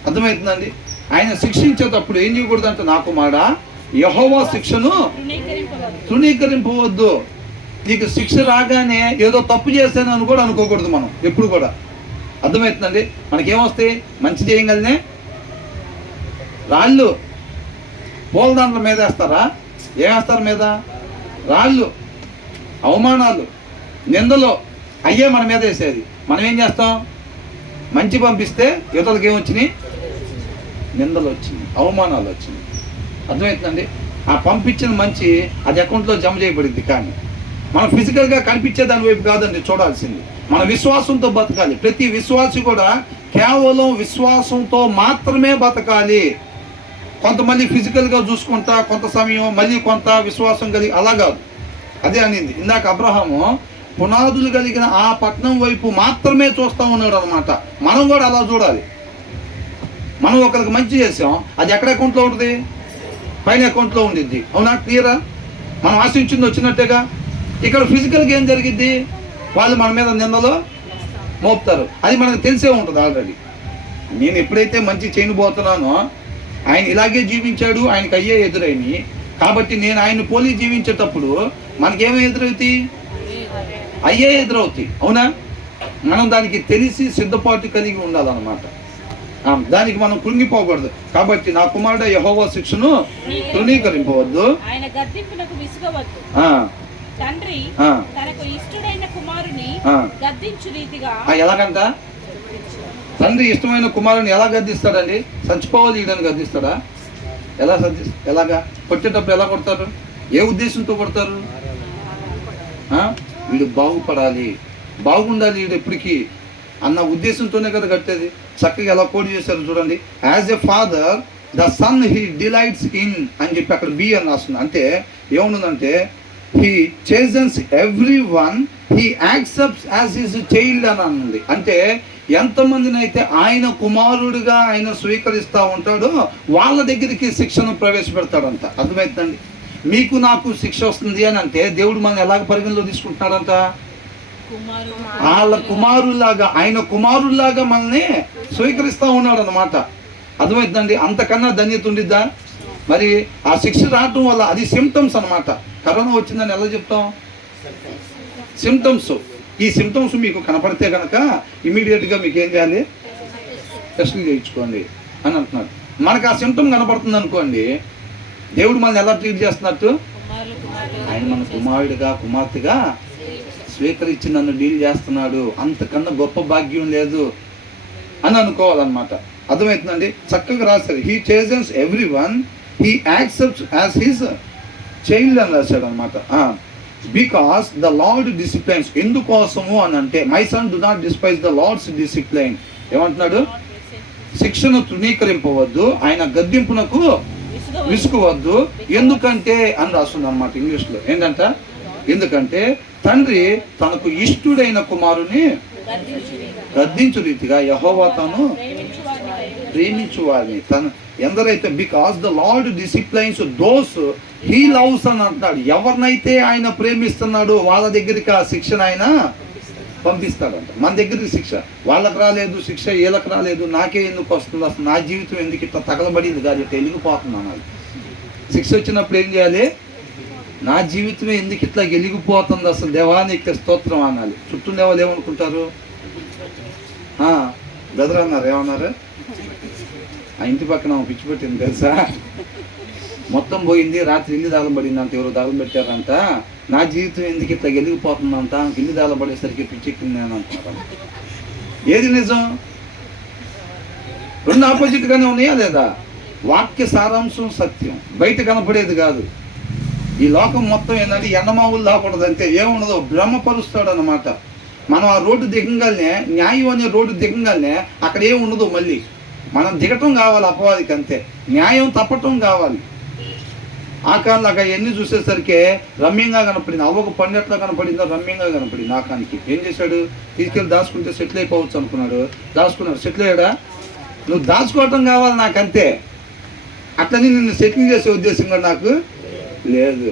అర్థమవుతుందండి. ఆయన శిక్షించేటప్పుడు ఏం చేయకూడదంట, నాకు మాట యెహోవా శిక్షను తృణీకరింపవద్దు. నీకు శిక్ష రాగానే ఏదో తప్పు చేస్తానని కూడా అనుకోకూడదు మనం ఎప్పుడు కూడా. అర్థమవుతుందండి. మనకేమొస్తాయి, మంచి చేయగలనే రాళ్ళు పూలదండల మీద వేస్తారా, ఏమేస్తారు మీద, రాళ్ళు, అవమానాలు, నిందలు, అయ్యే మన మీద వేసేది. మనం ఏం చేస్తాం, మంచి పంపిస్తే యువతలకు ఏమొచ్చినాయి, నిందలు వచ్చినాయి, అవమానాలు వచ్చినాయి. అర్థమవుతుందండి. ఆ పంపించిన మంచి అది అకౌంట్లో జమ చేయబడింది. కానీ మనం ఫిజికల్గా కనిపించే దాని వైపు కాదండి చూడాల్సింది, మన విశ్వాసంతో బతకాలి. ప్రతి విశ్వాసి కూడా కేవలం విశ్వాసంతో మాత్రమే బతకాలి. కొంతమంది ఫిజికల్గా చూసుకుంటా కొంత సమయం, మళ్ళీ కొంత విశ్వాసం కలిగి, అలా కాదు. అదే అనింది ఇందాక, అబ్రహాము పునాదులు కలిగిన ఆ పట్టణం వైపు మాత్రమే చూస్తూ ఉన్నాడు అనమాట. మనం కూడా అలా చూడాలి. మనం ఒకరికి మంచి చేసాం, అది ఎక్కడ అకౌంట్లో ఉంటుంది, పైన అకౌంట్లో ఉండిద్ది. అవునా, క్లియరా? మనం ఆశించింది వచ్చినట్టేగా. ఇక్కడ ఫిజికల్గా ఏం జరిగిద్ది, వాళ్ళు మన మీద నిందలు మోపుతారు, అది మనకు తెలిసే ఉంటుంది ఆల్రెడీ. నేను ఎప్పుడైతే మంచి చేయబోతున్నానో, ఆయన ఇలాగే జీవించాడు, ఆయనకు అయ్యే ఎదురైనవి కాబట్టి నేను ఆయన్ని పోలి జీవించేటప్పుడు మనకేమో ఎదురవుతాయి, అయ్యే ఎదురవుతాయి. అవునా? మనం దానికి తెలిసి సిద్ధపాటు కలిగి ఉండాలన్నమాట. దానికి మనం కృంగిపోకూడదు. కాబట్టి నా కుమారుడు యెహోవా శిక్షను తృణీకరింపవద్దు, ఆయన గద్దింపునకు విసుగవద్దు. తండ్రి తనకు ఇష్టడైన కుమారుని గద్దించు రీతిగా. ఎలాగంట, తండ్రి ఇష్టమైన కుమారుని ఎలా గద్దిస్తాడండి? చచ్చిపోవాలి ఈడని గద్దిస్తాడా? ఎలాగా కొట్టేటప్పుడు ఎలా కొడతారు, ఏ ఉద్దేశంతో కొడతారు? వీడు బాగుపడాలి, బాగుండాలి వీడు ఎప్పటికీ అన్న ఉద్దేశంతోనే కదా కట్టేది. చక్కగా ఎలా కోడ్ చేశారు చూడండి, as a father the son he delights in అని చెప్పి అక్కడ బి అని రాస్తుంది. అంటే ఏముందంటే he chastens every one, he accepts as his child అని అన్నది. అంటే ఎంతమందిని అయితే ఆయన కుమారుడిగా ఆయన స్వీకరిస్తూ ఉంటాడో వాళ్ళ దగ్గరికి శిక్షను ప్రవేశపెడతాడంట. అర్థమవుతుందండి. మీకు నాకు శిక్ష వస్తుంది అని అంటే దేవుడు మనం ఎలాగ పరిగణలో తీసుకుంటున్నాడంట, వాళ్ళ కుమారులాగా, ఆయన కుమారులాగా మనల్ని స్వీకరిస్తూ ఉన్నాడు అన్నమాట. అర్థమవుతుందండి? అంతకన్నా ధన్యత ఉండిద్దా? మరి ఆ శిక్ష రావటం వల్ల అది సిమ్టమ్స్ అన్నమాట. కరోనా వచ్చిందని ఎలా చెప్తాం? సిమ్టమ్స్. ఈ సిమ్టమ్స్ మీకు కనపడితే కనుక ఇమీడియట్గా మీకు ఏం చేయాలి? టెస్టులు చేయించుకోండి అని అంటున్నాడు. మనకు ఆ సిమ్టమ్ కనపడుతుంది అనుకోండి, దేవుడు మనల్ని ఎలా ట్రీట్ చేస్తున్నట్టు? ఆయన మన కుమారుడిగా కుమార్తెగా స్వీకరించి నన్ను డీల్ చేస్తున్నాడు, అంతకన్నా గొప్ప భాగ్యం లేదు అని అనుకోవాలన్నమాట. అర్థమవుతుందండి? చక్కగా రాశారు. He chastens every one, he accepts as his child అని రాశాడు అనమాట. Because the Lord disciplines. ఎందుకోసము అని అంటే, my son do not despise the Lord's discipline. ఏమంటున్నాడు? శిక్షను తృణీకరింపవద్దు, ఆయన గద్దింపునకు విసుకువద్దు, ఎందుకంటే అని రాస్తుంది అనమాట ఇంగ్లీష్లో. ఏంటంట? ఎందుకంటే తండ్రి తనకు ఇష్టుడైన కుమారుని గద్దించు రీతిగా యెహోవా తాను ప్రేమించు వారిని తను ఎందరైతే, because the Lord disciplines those he loves అని అంటున్నాడు. ఎవరినైతే ఆయన ప్రేమిస్తున్నాడో వాళ్ళ దగ్గరికి ఆ శిక్షణ ఆయన పంపిస్తాడంట. మన దగ్గరికి శిక్ష వాళ్ళకి రాలేదు, శిక్ష వీళ్ళకి రాలేదు, నాకే ఎందుకు వస్తుంది, అసలు నా జీవితం ఎందుకు ఇట్లా తగలబడింది కాదు, ఇట్లా వెలిగిపోతుంది అనాలి. శిక్ష వచ్చినప్పుడు ఏం చేయాలి? నా జీవితమే ఎందుకు ఇట్లా వెలిగిపోతుంది, అసలు దేవానికి స్తోత్రం అనాలి. చుట్టూ వాళ్ళు ఏమనుకుంటారు? బ్రదర్ అన్నారు, ఏమన్నారు? ఆ ఇంటి పక్కన పిచ్చి పెట్టింది తెలుసా, మొత్తం పోయింది, రాత్రి ఇల్లు తగలబడింది అంత, ఎవరు తగలబెట్టారంట, నా జీవితం ఎందుకు ఇట్లా వెలిగిపోతుందంట, ఇల్లు తగలబడేసరికి పిచ్చెక్కింది అని అంటున్నారు. ఏది నిజం? రెండు ఆపోజిట్గానే ఉన్నాయా లేదా? వాక్య సారాంశం సత్యం, బయట కనపడేది కాదు. ఈ లోకం మొత్తం ఏంటంటే ఎండమావులు దాకూడదు అంతే, ఏముండదు, భ్రమపరుస్తాడు అన్నమాట. మనం ఆ రోడ్డు దిగంగానే, న్యాయం అనే రోడ్డు దిగంగానే అక్కడ ఏముండదు, మళ్ళీ మనం దిగటం కావాలి అపవాదికి, అంతే. న్యాయం తప్పటం కావాలి. ఆకాన్లాగా ఎన్ని చూసేసరికి రమ్యంగా కనపడింది, అవ్వకు పండు ఎట్లా కనపడిందో రమ్యంగా కనపడింది. ఆకానికి ఏం చేశాడు? తీసుకెళ్ళి దాచుకుంటే సెటిల్ అయిపోవచ్చు అనుకున్నాడు, దాచుకున్నాడు. సెటిల్ అయ్యాడా? నువ్వు దాచుకోవటం కావాలి నాకు, అంతే. అట్లని నిన్ను సెటిల్ చేసే ఉద్దేశం కూడా నాకు లేదు.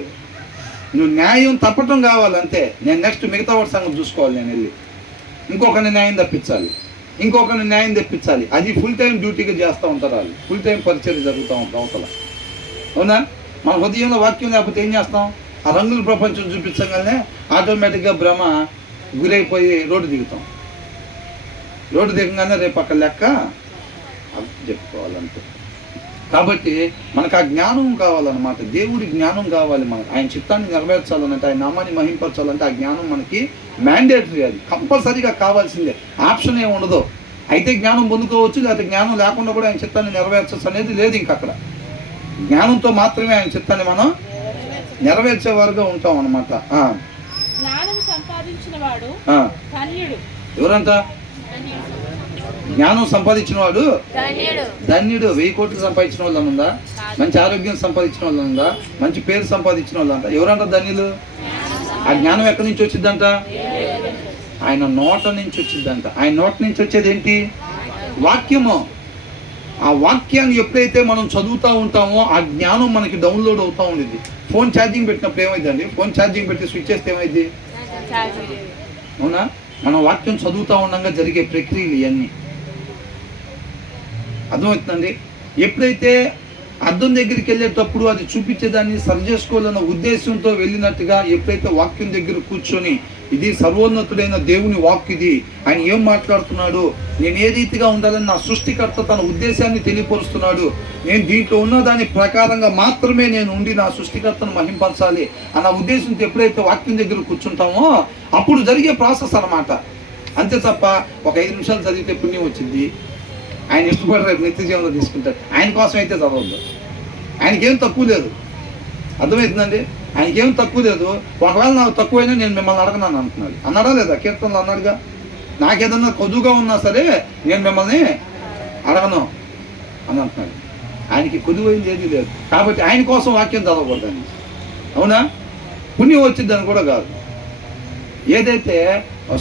నువ్వు న్యాయం తప్పటం కావాలంతే. నేను నెక్స్ట్ మిగతా వాడి సంగతి చూసుకోవాలి. నేను వెళ్ళి ఇంకొకరిని న్యాయం తప్పించాలి, ఇంకొకరిని న్యాయం తెప్పించాలి. అది ఫుల్ టైం డ్యూటీగా చేస్తూ ఉంటారు వాళ్ళు, ఫుల్ టైం పరిచయం జరుగుతూ ఉంటాం అవతల. అవునా? మన హృదయంలో వాక్యం లేకపోతే ఏం చేస్తాం? ఆ రంగుల ప్రపంచం చూపించగానే ఆటోమేటిక్గా భ్రమ గురైపోయి రోడ్డు దిగుతాం. రోడ్డు దిగగానే రేపు అక్కడ లెక్క చెప్పుకోవాలంటే. కాబట్టి మనకు ఆ జ్ఞానం కావాలన్నమాట. దేవుడి జ్ఞానం కావాలి మనకు. ఆయన చిత్తాన్ని నెరవేర్చాలనంటే, ఆయన నామాన్ని మహింపరచాలంటే ఆ జ్ఞానం మనకి మ్యాండేటరీ, అది కంపల్సరీగా కావాల్సిందే, ఆప్షన్ ఏమి ఉండదు. అయితే జ్ఞానం పొందుకోవచ్చు, లేకపోతే జ్ఞానం లేకుండా కూడా ఆయన చిత్తాన్ని నెరవేర్చచ్చు అనేది లేదు. ఇంక అక్కడ జ్ఞానంతో మాత్రమే ఆయన చిత్తాన్ని మనం నెరవేర్చే వారుగా ఉంటాం అన్నమాట. ఎవరంట? జ్ఞానం సంపాదించిన వాడు ధన్యుడు. 1000 కోట్లు సంపాదించిన వాళ్ళు ఉందా? మంచి ఆరోగ్యం సంపాదించిన వాళ్ళు ఉందా? మంచి పేరు సంపాదించిన వాళ్ళు అంట. ఎవరంట ధన్యులు? ఆ జ్ఞానం ఎక్కడి నుంచి వచ్చిందంట? ఆయన నోట నుంచి వచ్చిందంట. ఆయన నోట నుంచి వచ్చేది ఏంటి? వాక్యము. ఆ వాక్యాన్ని ఎప్పుడైతే మనం చదువుతూ ఉంటామో ఆ జ్ఞానం మనకి డౌన్లోడ్ అవుతూ ఉండేది. ఫోన్ ఛార్జింగ్ పెట్టినప్పుడు ఏమైందండి? ఫోన్ ఛార్జింగ్ పెట్టి స్విచ్ చేస్తే ఏమైంది? అవునా? మనం వాక్యం చదువుతూ ఉండగా జరిగే ప్రక్రియలు ఇవన్నీ అర్థమవుతుందండి. ఎప్పుడైతే అద్దం దగ్గరికి వెళ్ళేటప్పుడు అది చూపించేదాన్ని సరి చేసుకోవాలన్న ఉద్దేశంతో వెళ్ళినట్టుగా, ఎప్పుడైతే వాక్యం దగ్గర కూర్చొని ఇది సర్వోన్నతుడైన దేవుని వాక్, ఇది ఆయన ఏం మాట్లాడుతున్నాడు, నేను ఏ రీతిగా ఉండాలని నా సృష్టికర్త తన ఉద్దేశాన్ని తెలియపరుస్తున్నాడు, నేను దీంట్లో ఉన్న దాని ప్రకారంగా మాత్రమే నేను ఉండి నా సృష్టికర్తను మహింపరచాలి అన్న ఉద్దేశంతో ఎప్పుడైతే వాక్యం దగ్గర కూర్చుంటామో అప్పుడు జరిగే ప్రాసెస్ అన్నమాట. అంతే తప్ప ఒక 5 నిమిషాలు చదివితే పుణ్యం వచ్చింది, ఆయన ఇష్టపడి రేపు నిత్య జీవనంలో తీసుకుంటాడు. ఆయన కోసం అయితే చదవద్దు. ఆయనకేం తక్కువ లేదు. అర్థమవుతుందండి? ఆయనకేం తక్కువ లేదు. ఒకవేళ నాకు తక్కువైనా నేను మిమ్మల్ని అడగనాను అంటున్నాడు. అన్నాడా లేదా? కీర్తనలు అన్నాడుగా, నాకేదన్నా కొద్దుగా ఉన్నా సరే నేను మిమ్మల్ని అడగను అని అంటున్నాడు. ఆయనకి కొద్దువైంది ఏది లేదు. కాబట్టి ఆయన కోసం వాక్యం చదవకూడదని. అవునా? పుణ్యం వచ్చిందని కూడా కాదు. ఏదైతే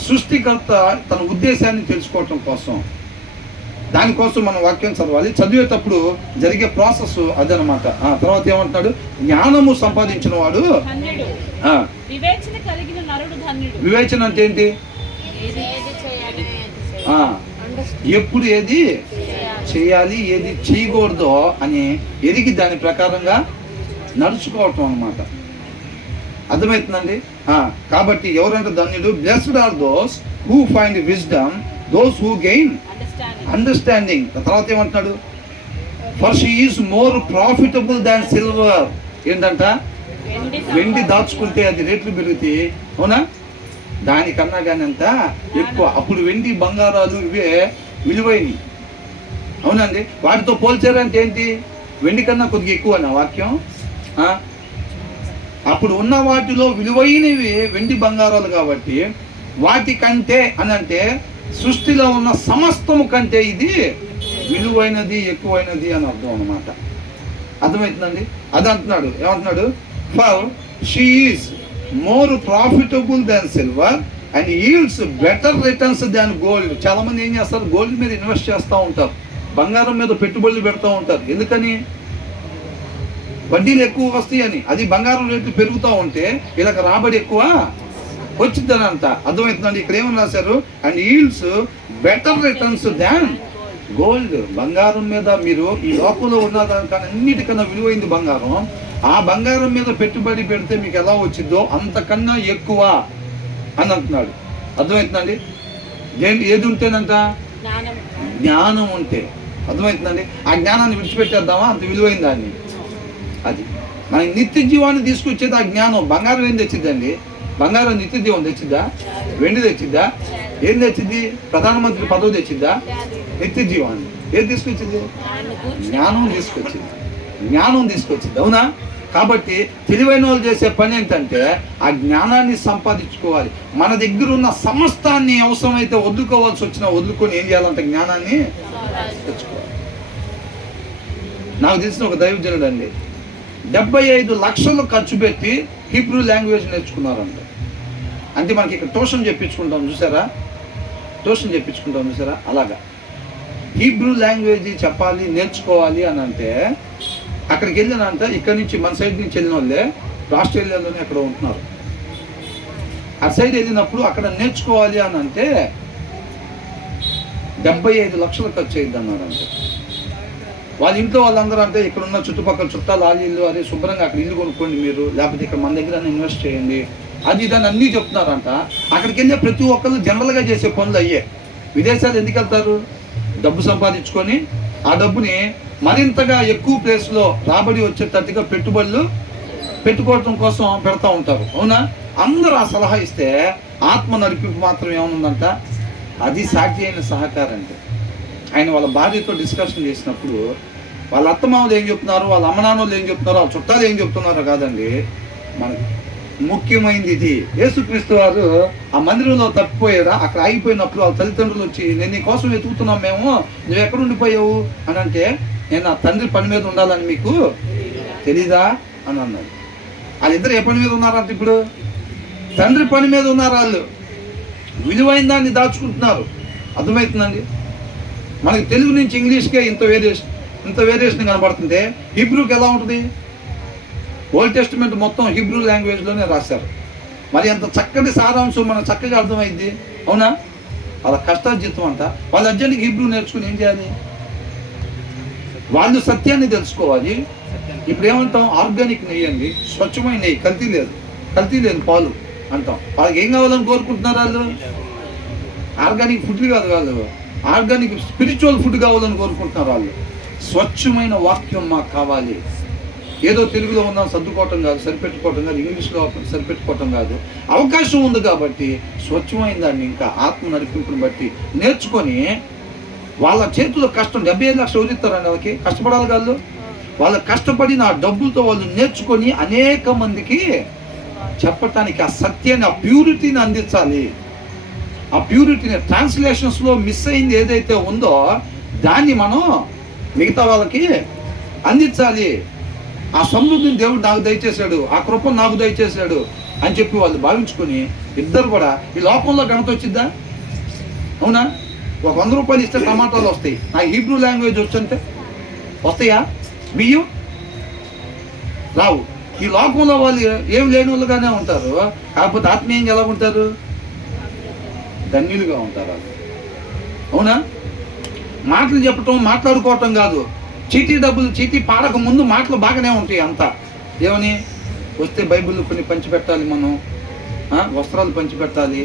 సృష్టికర్త తన ఉద్దేశాన్ని తెలుసుకోవటం కోసం దానికోసం మనం వాక్యం చదవాలి. చదివేటప్పుడు జరిగే ప్రాసెస్ అదనమాట. తర్వాత ఏమంటున్నాడు, జ్ఞానము సంపాదించిన వాడు ధన్యుడు. ఆ, వివేచన కలిగిన నరుడు ధన్యుడు. వివేచన అంటే ఏంటి? ఆ, ఎప్పుడు ఏది చేయాలి ఏది చేయకూడదో అని ఎరిగి దాని ప్రకారంగా నడుచుకోవటం అన్నమాట. అర్థమవుతుందండి? కాబట్టి ఎవరంటే ధన్యుడు? Blessed are those who find wisdom, those who gain understanding. తర్వాత ఏమంటున్నాడు? For she is more profitable than silver. ఏంటంట? వెండి దాచుకుంటే అది రేట్లు పెరుగుతాయి, అవునా? దానికన్నా కానీ అంత ఎక్కువ. అప్పుడు వెండి బంగారాలు ఇవే విలువైనవి, అవునండి. వాటితో పోల్చారంటే ఏంటి? వెండి కన్నా కొద్దిగా ఎక్కువ నా వాక్యం. అప్పుడు ఉన్న వాటిలో విలువైనవి వెండి బంగారాలు కాబట్టి వాటికంటే అని అంటే సృష్టిలో ఉన్న సమస్తము కంటే ఇది విలువైనది, ఎక్కువైనది అని అర్థం అన్నమాట. అర్థమవుతుందండి? అది అంటున్నాడు. ఏమంటున్నాడు? For she is more profitable than silver and yields better returns than gold. చాలా మంది ఏం చేస్తారు? గోల్డ్ మీద ఇన్వెస్ట్ చేస్తూ ఉంటారు, బంగారం మీద పెట్టుబడులు పెడతా ఉంటారు. ఎందుకని? వడ్డీలు ఎక్కువ వస్తాయి అని. అది బంగారం రేట్లు పెరుగుతూ ఉంటే వీళ్ళకి రాబడి ఎక్కువ వచ్చిందని అంట. అర్థమవుతుందండి? ఇక్కడ ఏమని రాశారు? And yields better returns than gold. బంగారం మీద మీరు ఈ లోకంలో ఉన్న దానికన్నా అన్నిటికన్నా విలువైంది బంగారం. ఆ బంగారం మీద పెట్టుబడి పెడితే మీకు ఎలా వచ్చిందో అంతకన్నా ఎక్కువ అని అంటున్నాడు. అర్థమవుతుందండి? ఏది ఉంటేనంట? జ్ఞానం ఉంటే. అర్థమవుతుందండి? ఆ జ్ఞానాన్ని విడిచిపెట్టేద్దామా? అంత విలువైన దాన్ని. అది మనకి నిత్య జీవాన్ని తీసుకొచ్చేది ఆ జ్ఞానం. బంగారం ఏం తెచ్చిద్దండి? బంగారం నిత్య జీవం తెచ్చిద్దా? వెండి తెచ్చిద్దా? ఏం తెచ్చిద్ది? ప్రధానమంత్రి పదవి తెచ్చిద్దా? నిత్య జీవాన్ని. ఏది తీసుకొచ్చింది? జ్ఞానం తీసుకొచ్చింది. జ్ఞానం తీసుకొచ్చింది, అవునా? కాబట్టి తెలివైన వాళ్ళు చేసే పని ఏంటంటే ఆ జ్ఞానాన్ని సంపాదించుకోవాలి. మన దగ్గర ఉన్న సమస్తాన్ని అవసరమైతే వదులుకోవాల్సి వచ్చినా వదులుకొని ఏం చేయాలంటే జ్ఞానాన్ని తెచ్చుకోవాలి. నాకు తెలిసిన ఒక దైవజనుడు అండి 75 లక్షలు ఖర్చు పెట్టి హీబ్రూ లాంగ్వేజ్ నేర్చుకున్నారంట. అంటే మనకి ఇక్కడ ట్యూషన్ చెప్పించుకుంటాం చూసారా? ట్యూషన్ చెప్పించుకుంటాం చూసారా? అలాగా హీబ్రూ లాంగ్వేజ్ చెప్పాలి, నేర్చుకోవాలి అని అంటే అక్కడికి వెళ్ళినంట. ఇక్కడ నుంచి మన సైడ్ నుంచి వెళ్ళిన వాళ్ళే ఆస్ట్రేలియాలోనే అక్కడ ఉంటున్నారు. ఆ సైడ్ వెళ్ళినప్పుడు అక్కడ నేర్చుకోవాలి అని అంటే 75 లక్షలు ఖర్చు అయ్యింది అన్నారంటే. వాళ్ళ ఇంట్లో వాళ్ళందరూ అంటే ఇక్కడ ఉన్న చుట్టుపక్కల చుట్టాలు వాళ్ళ ఇల్లు, అదే శుభ్రంగా అక్కడ ఇల్లు కొనుక్కోండి మీరు, లేకపోతే ఇక్కడ మన దగ్గర ఇన్వెస్ట్ చేయండి, అది దాన్ని అన్నీ చెప్తున్నారంట. అక్కడికి వెళ్ళే ప్రతి ఒక్కరు జనరల్గా చేసే పనులు అయ్యే. విదేశాలు ఎందుకు వెళ్తారు? డబ్బు సంపాదించుకొని ఆ డబ్బుని మరింతగా ఎక్కువ ప్లేస్లో రాబడి వచ్చేటట్టుగా పెట్టుబడులు పెట్టుకోవడం కోసం పెడతా ఉంటారు, అవునా? అందరూ ఆ సలహా ఇస్తే ఆత్మ నడిపింపు మాత్రం ఏముందంట? అది సాటి అయిన సహకారం. అంటే ఆయన వాళ్ళ భార్యతో డిస్కషన్ చేసినప్పుడు వాళ్ళ అత్తమామలు ఏం చెప్తున్నారు, వాళ్ళ అమ్మనాన్నలు ఏం చెప్తున్నారు, వాళ్ళ చుట్టాలు ఏం చెప్తున్నారో కాదండి, మనకి ముఖ్యమైనది ఇది. యేసుక్రీస్తు వారు ఆ మందిరంలో తప్పిపోయారా? అక్కడ ఆగిపోయినప్పుడు వాళ్ళ తల్లిదండ్రులు వచ్చి నేను నీ కోసం వెతుకుతున్నాం మేము, నువ్వు ఎక్కడ ఉండిపోయావు అని అంటే నేను నా తండ్రి పని మీద ఉండాలని మీకు తెలీదా అని అన్నాడు. వాళ్ళిద్దరు ఏ పని మీద ఉన్నారంటే ఇప్పుడు తండ్రి పని మీద ఉన్నారు. వాళ్ళు విలువైన దాన్ని దాచుకుంటున్నారు. అర్థమవుతుందండి? మనకి తెలుగు నుంచి ఇంగ్లీష్కే ఇంత వేరియేషన్ కనబడుతుంటే హీబ్రూకి ఎలా ఉంటుంది? ఓల్డ్ టెస్టిమెంట్ మొత్తం హీబ్రూ లాంగ్వేజ్లోనే రాశారు. మరి అంత చక్కటి సారాంశం మనకు చక్కగా అర్థమైంది, అవునా? వాళ్ళ కష్టార్జితం అంట. వాళ్ళ అర్జెంట్కి హీబ్రూ నేర్చుకుని ఏం చేయాలి? వాళ్ళు సత్యాన్ని తెలుసుకోవాలి. ఇప్పుడు ఏమంటాం? ఆర్గానిక్ నెయ్యి అండి, స్వచ్ఛమైన నెయ్యి, కల్తీ లేదు పాలు అంటాం. వాళ్ళకి ఏం కావాలని కోరుకుంటున్నారు? వాళ్ళు ఆర్గానిక్ ఫుడ్ కాదు, వాళ్ళు ఆర్గానిక్ స్పిరిచువల్ ఫుడ్ కావాలని కోరుకుంటున్నారు. వాళ్ళు స్వచ్ఛమైన వాక్యం మాకు కావాలి. ఏదో తెలుగులో ఉందాం సర్దుకోవటం కాదు, సరిపెట్టుకోవటం కాదు, ఇంగ్లీష్లో సరిపెట్టుకోవటం కాదు. అవకాశం ఉంది కాబట్టి స్వచ్ఛమైన దాన్ని ఇంకా ఆత్మ నడిపింపుని బట్టి నేర్చుకొని వాళ్ళ చేతుల్లో కష్టం 75 లక్షలు ఎవరిస్తారండి? వాళ్ళకి కష్టపడాలి కాదు. వాళ్ళ కష్టపడిన ఆ డబ్బులతో వాళ్ళు నేర్చుకొని అనేక మందికి చెప్పటానికి ఆ సత్యాన్ని, ఆ ప్యూరిటీని అందించాలి. ఆ ప్యూరిటీని ట్రాన్స్లేషన్స్లో మిస్ అయింది ఏదైతే ఉందో దాన్ని మనం మిగతా వాళ్ళకి అందించాలి. ఆ సమృద్ధిని దేవుడు నాకు దయచేశాడు, ఆ కృపను నాకు దయచేశాడు అని చెప్పి వాళ్ళు భావించుకొని ఇద్దరు కూడా ఈ లోకంలో ఘనత వచ్చిద్దా? అవునా? ఒక 100 రూపాయలు ఇస్తే టమాటాలు వస్తాయి. నాకు హీబ్రూ లాంగ్వేజ్ వచ్చంటే వస్తాయా? బియ్యం రావు. ఈ లోకంలో వాళ్ళు ఏం లేని వాళ్ళుగానే ఉంటారు, కాకపోతే ఆత్మీయంగా ఎలా ఉంటారు? ధన్యులుగా ఉంటారు వాళ్ళు. అవునా? మాటలు చెప్పటం, మాట్లాడుకోవటం కాదు. చీటీ పాడక ముందు మాటలు బాగానే ఉంటాయి అంతా. ఏమని వస్తే బైబిల్ కొన్ని పంచిపెట్టాలి, మనం వస్త్రాలు పంచిపెట్టాలి,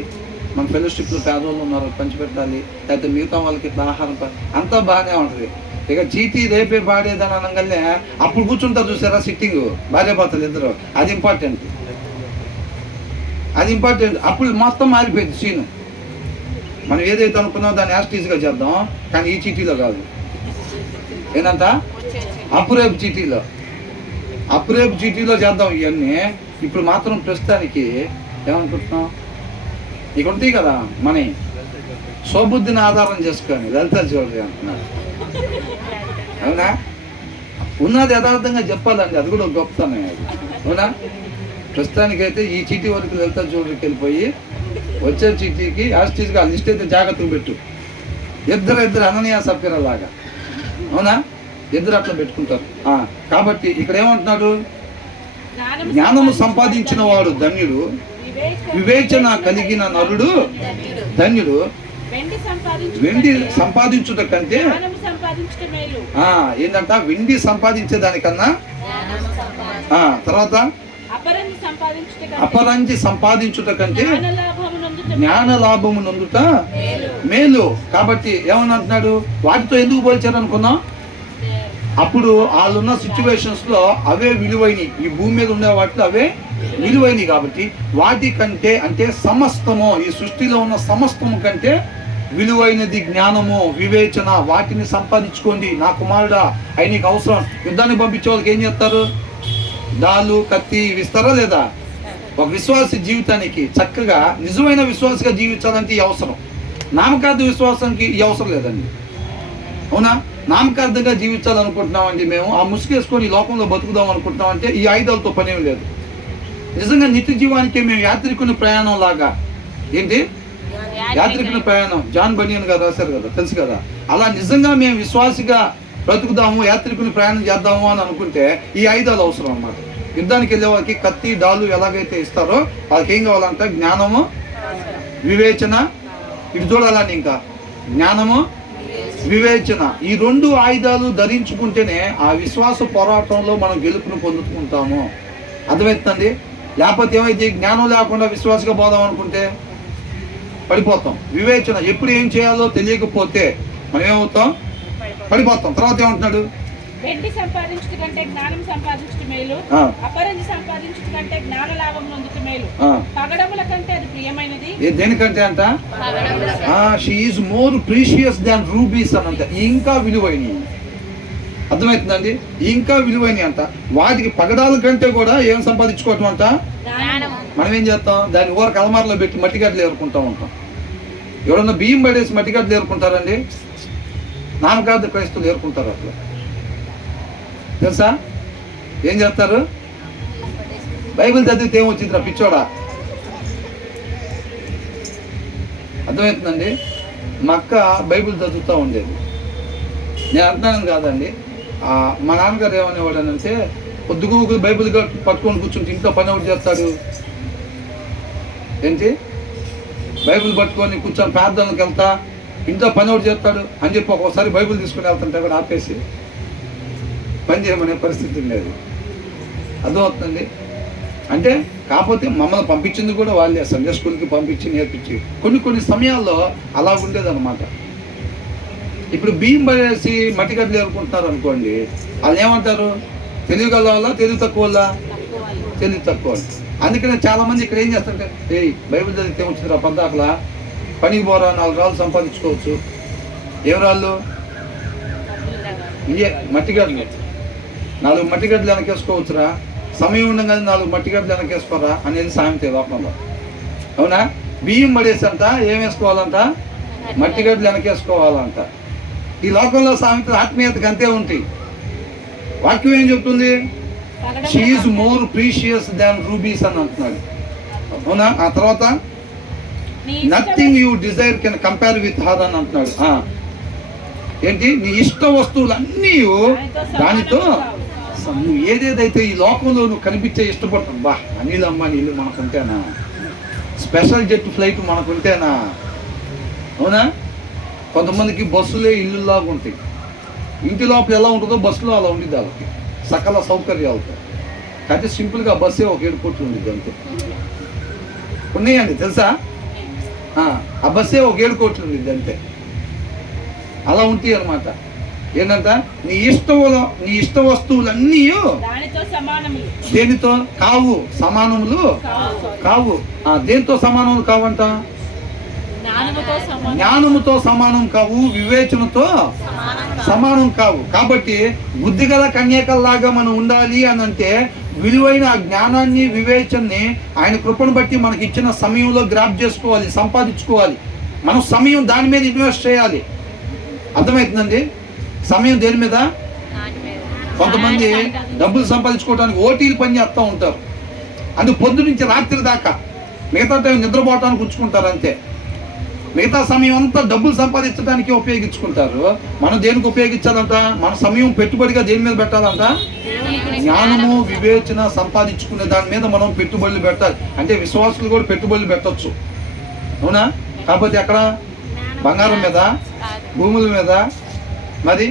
మన ఫెలోషిప్లు పేదవాళ్ళు ఉన్నారు పంచిపెట్టాలి, లేకపోతే మిగతా వాళ్ళకి ఇట్లా ఆహారం అంతా బాగానే ఉంటుంది. ఇక చీటీ రేపే పాడేదని అనగానే అప్పుడు కూర్చుంటారు చూసారా సిట్టింగ్, భార్యాభర్తలు ఇద్దరు. అది ఇంపార్టెంట్. అప్పుడు మొత్తం మారిపోయింది సీను. మనం ఏదైతే అనుకున్నామో దాన్ని యాస్టీజ్గా చేద్దాం, కానీ ఈ చీటీలో కాదు. ఏంటంట? అప్పురేపు చీటీలో చేద్దాం ఇవన్నీ. ఇప్పుడు మాత్రం ప్రస్తుతానికి ఏమనుకుంటున్నాం, ఇక్కడ ఉంటాయి కదా మన స్వబుద్ధిని ఆధారం చేసుకొని లలిత జ్యువెలరీ అంటున్నారు. అవునా? ఉన్నది యథార్థంగా చెప్పాలండి, అది కూడా గొప్పతనం. అది అవునా? ప్రస్తుతానికైతే ఈ చీటీ వరకు లలిత జ్యువెలరీకి వెళ్ళిపోయి వచ్చే చీటీకి యాస్టీజ్గా లిస్ట్ అయితే జాగ్రత్తగా పెట్టు. ఇద్దరు అననీయ సభ్యుల లాగా. అవునా? ఇద్దరు అట్లా పెట్టుకుంటారు. కాబట్టి ఇక్కడ ఏమంటున్నాడు? జ్ఞానము సంపాదించిన వాడు ధన్యుడు, వివేచన కలిగిన నరుడు ధన్యుడు. వెండి సంపాదించుట కంటే ఏంటంట? వెండి సంపాదించే దానికన్నా తర్వాత అపరంజి సంపాదించుట కంటే జ్ఞాన లాభము నందుట మేలు. కాబట్టి ఏమని అంటున్నాడు? వాటితో ఎందుకు పోల్చారు అనుకున్నాం? అప్పుడు వాళ్ళున్న సిచ్యువేషన్స్ లో అవే విలువైనవి, ఈ భూమి మీద ఉండే వాటిలో అవే విలువైనవి. కాబట్టి వాటి కంటే, అంటే సమస్తము, ఈ సృష్టిలో ఉన్న సమస్తము కంటే విలువైనది జ్ఞానము, వివేచన. వాటిని సంపాదించుకోండి నా కుమారుడా. అవి నీకు అవసరం. యుద్ధానికి పంపించే వాళ్ళకి ఏం చేస్తారు? డాలు, కత్తి ఇవి ఇస్తారా లేదా? ఒక విశ్వాస జీవితానికి చక్కగా నిజమైన విశ్వాసగా జీవించాలంటే ఈ అవసరం. నామకార్థ విశ్వాసానికి ఈ అవసరం లేదండి. అవునా? నామకార్థంగా జీవించాలనుకుంటున్నామండి మేము, ఆ ముసుగేసుకొని ఈ లోకంలో బతుకుదాం అనుకుంటున్నామంటే ఈ ఆయుధాలతో పనేం లేదు. నిజంగా నిత్య జీవానికి మేము యాత్రికుని ప్రయాణం లాగా. ఏంటి యాత్రికుని ప్రయాణం? జాన్ బనియన్ గారు రాశారు కదా, తెలుసు కదా. అలా నిజంగా మేము విశ్వాసిగా బ్రతుకుదాము, యాత్రికుని ప్రయాణం చేద్దాము అని అనుకుంటే ఈ ఆయుధాలు అవసరం అన్నమాట. యుద్ధానికి వెళ్ళే వాళ్ళకి కత్తి, డాలు ఎలాగైతే ఇస్తారో వాళ్ళకి ఏం కావాలంటే జ్ఞానము, వివేచన. ఇటు చూడాలని ఇంకా జ్ఞానము, వివేచన, ఈ 2 ఆయుధాలు ధరించుకుంటేనే ఆ విశ్వాస పోరాటంలో మనం గెలుపును పొందుకుంటాము. అర్థమవుతుందండి? లేకపోతే ఏమైతే జ్ఞానం లేకుండా విశ్వాసగా పోదాం అనుకుంటే పడిపోతాం. వివేచన, ఎప్పుడు ఏం చేయాలో తెలియకపోతే మనం ఏమవుతాం? పడిపోతాం. తర్వాత ఏమంటున్నాడు? వెండి సంపాదించుట కంటే జ్ఞానం సంపాదించుట మేలు, అపరంజి సంపాదించుట కంటే జ్ఞాన లాభం నందుట మేలు, పగడముల కంటే అది ప్రియమైనది. దేనికంటే అంట? She is more precious than rubies అని అంట. ఇంకా విలువైనవి. అర్థమవుతుందండి? ఇంకా విలువైనవి అంట. వాటికి పగడాల కంటే కూడా ఏం సంపాదించుకోవటం అంట? మనం ఏం చేస్తాం? దాన్ని ఊర కలమారలో పెట్టి మట్టిగడ్డలు ఏరుకుంటూ ఉంటాం. ఎవరన్నా బియ్యం పడేసి మట్టిగడ్డలు ఏరుకుంటారండి? నామకార్థ క్రైస్తవులు ఏరుకుంటారు అట్లా. తెలుసా? ఏం చేస్తారు? బైబిల్ చదివితే ఏమొచ్చిందిరా పిచ్చోడా. అర్థమవుతుందండి? మా అక్క బైబిల్ చదువుతూ ఉండేది. నేను అంటున్నాను కాదండి, మా నాన్నగారు ఏమనేవాడు అని అంటే, పొద్దుగూకు బైబిల్ పట్టుకొని కూర్చుంటే ఇంట్లో పని ఒకటి చేస్తాడు. ఏంటి? బైబిల్ పట్టుకొని కూర్చొని ప్రార్థనలకు వెళ్తా, ఇంట్లో పని ఒకటి చేస్తాడు అని చెప్పి ఒక్కోసారి బైబిల్ తీసుకుని వెళ్తుంటే కూడా ఆపేసి పని చేయమనే పరిస్థితి లేదు. అర్థమవుతుందండి? అంటే కాకపోతే మమ్మల్ని పంపించింది కూడా వాళ్ళే, సండే స్కూల్కి పంపించి నేర్పించి. కొన్ని సమయాల్లో అలా ఉండేదన్నమాట. ఇప్పుడు బియ్యం పడేసి మట్టిగడ్డలు ఏరుకుంటున్నారు అనుకోండి, వాళ్ళు ఏమంటారు? తెలివి గల వాళ్ళ, తెలివి తక్కువ వాళ్ళ? తెలివి తక్కువ. అందుకనే చాలామంది ఇక్కడ ఏం చేస్తారంటే, బైబిల్ చదివితే వచ్చిందిరా పద్దాకలా, పనికి పోరా, 4 రాళ్ళు సంపాదించుకోవచ్చు. ఏం రాళ్ళు? ఇయే మట్టిగడ్డలు. 4 మట్టిగడ్డలు వెనకేసుకోవచ్చురా, సమయం ఉండగానే 4 మట్టిగడ్డలు వెనకేసుకోరా అనేది సామెత లోకంలో. అవునా? బియ్యం పడేసంట ఏం వేసుకోవాలంట? మట్టిగడ్డలు వెనకేసుకోవాలంట. ఈ లోకంలో సామెతలు ఆత్మీయతకు అంతే ఉంటాయి. వాక్యం ఏం చెప్తుంది? She is more precious than rubies అని అంటున్నాడు. అవునా? ఆ తర్వాత nothing you desire can compare with her అని అంటున్నాడు. ఏంటి? నీ ఇష్ట వస్తువులన్నీ దానితో నువ్వు ఏదేదైతే ఈ లోకంలో నువ్వు కనిపించే ఇష్టపడతావు. బా, అనిల్ అంబానీలు మనకుంటేనా? స్పెషల్ జెట్ ఫ్లైట్ మనకుంటేనా? అవునా? కొంతమందికి బస్సులే ఇల్లులాగా ఉంటాయి. ఇంటి లోపల ఎలా ఉంటుందో బస్సులో అలా ఉండిద్ది వాళ్ళకి, సకల సౌకర్యాలతో. అయితే సింపుల్గా బస్సే ఒక 7 కోట్లు ఉండిద్ది అంతే. ఉన్నాయండి తెలుసా? ఆ బస్సే ఒక 7 కోట్లు ఉండిద్ది అంతే. అలా ఉంటాయి అన్నమాట. ఏంటంట? నీ ఇష్ట వస్తువులన్నీ దేనితో కావు? సమానములు కావు. దేనితో సమానములు కావంట? జ్ఞానముతో సమానం కావు, వివేచనతో సమానం కావు. కాబట్టి బుద్ధిగల కన్యకల్లాగా మనం ఉండాలి అని అంటే విలువైన ఆ జ్ఞానాన్ని, వివేచనని ఆయన కృపను బట్టి మనకి ఇచ్చిన సమయంలో గ్రాప్ చేసుకోవాలి, సంపాదించుకోవాలి. మనం సమయం దాని మీద ఇన్వెస్ట్ చేయాలి. అర్థమవుతుందండి? సమయం దేని మీద? కొంతమంది డబ్బులు సంపాదించుకోవడానికి ఓటీలు పని చేస్తూ ఉంటారు. అందుకు పొద్దు నుంచి రాత్రి దాకా, మిగతా టైం నిద్రపోవటానికి ఉంచుకుంటారు అంతే. మిగతా సమయం అంతా డబ్బులు సంపాదించడానికి ఉపయోగించుకుంటారు. మనం దేనికి ఉపయోగించాలంట? మన సమయం పెట్టుబడిగా దేని మీద పెట్టాలంట? జ్ఞానము, వివేచన సంపాదించుకునే దాని మీద మనం పెట్టుబడులు పెట్టాలి. అంటే విశ్వాసులు కూడా పెట్టుబడులు పెట్టచ్చు. అవునా? కాకపోతే ఎక్కడ? బంగారం మీద, భూముల మీద, మరి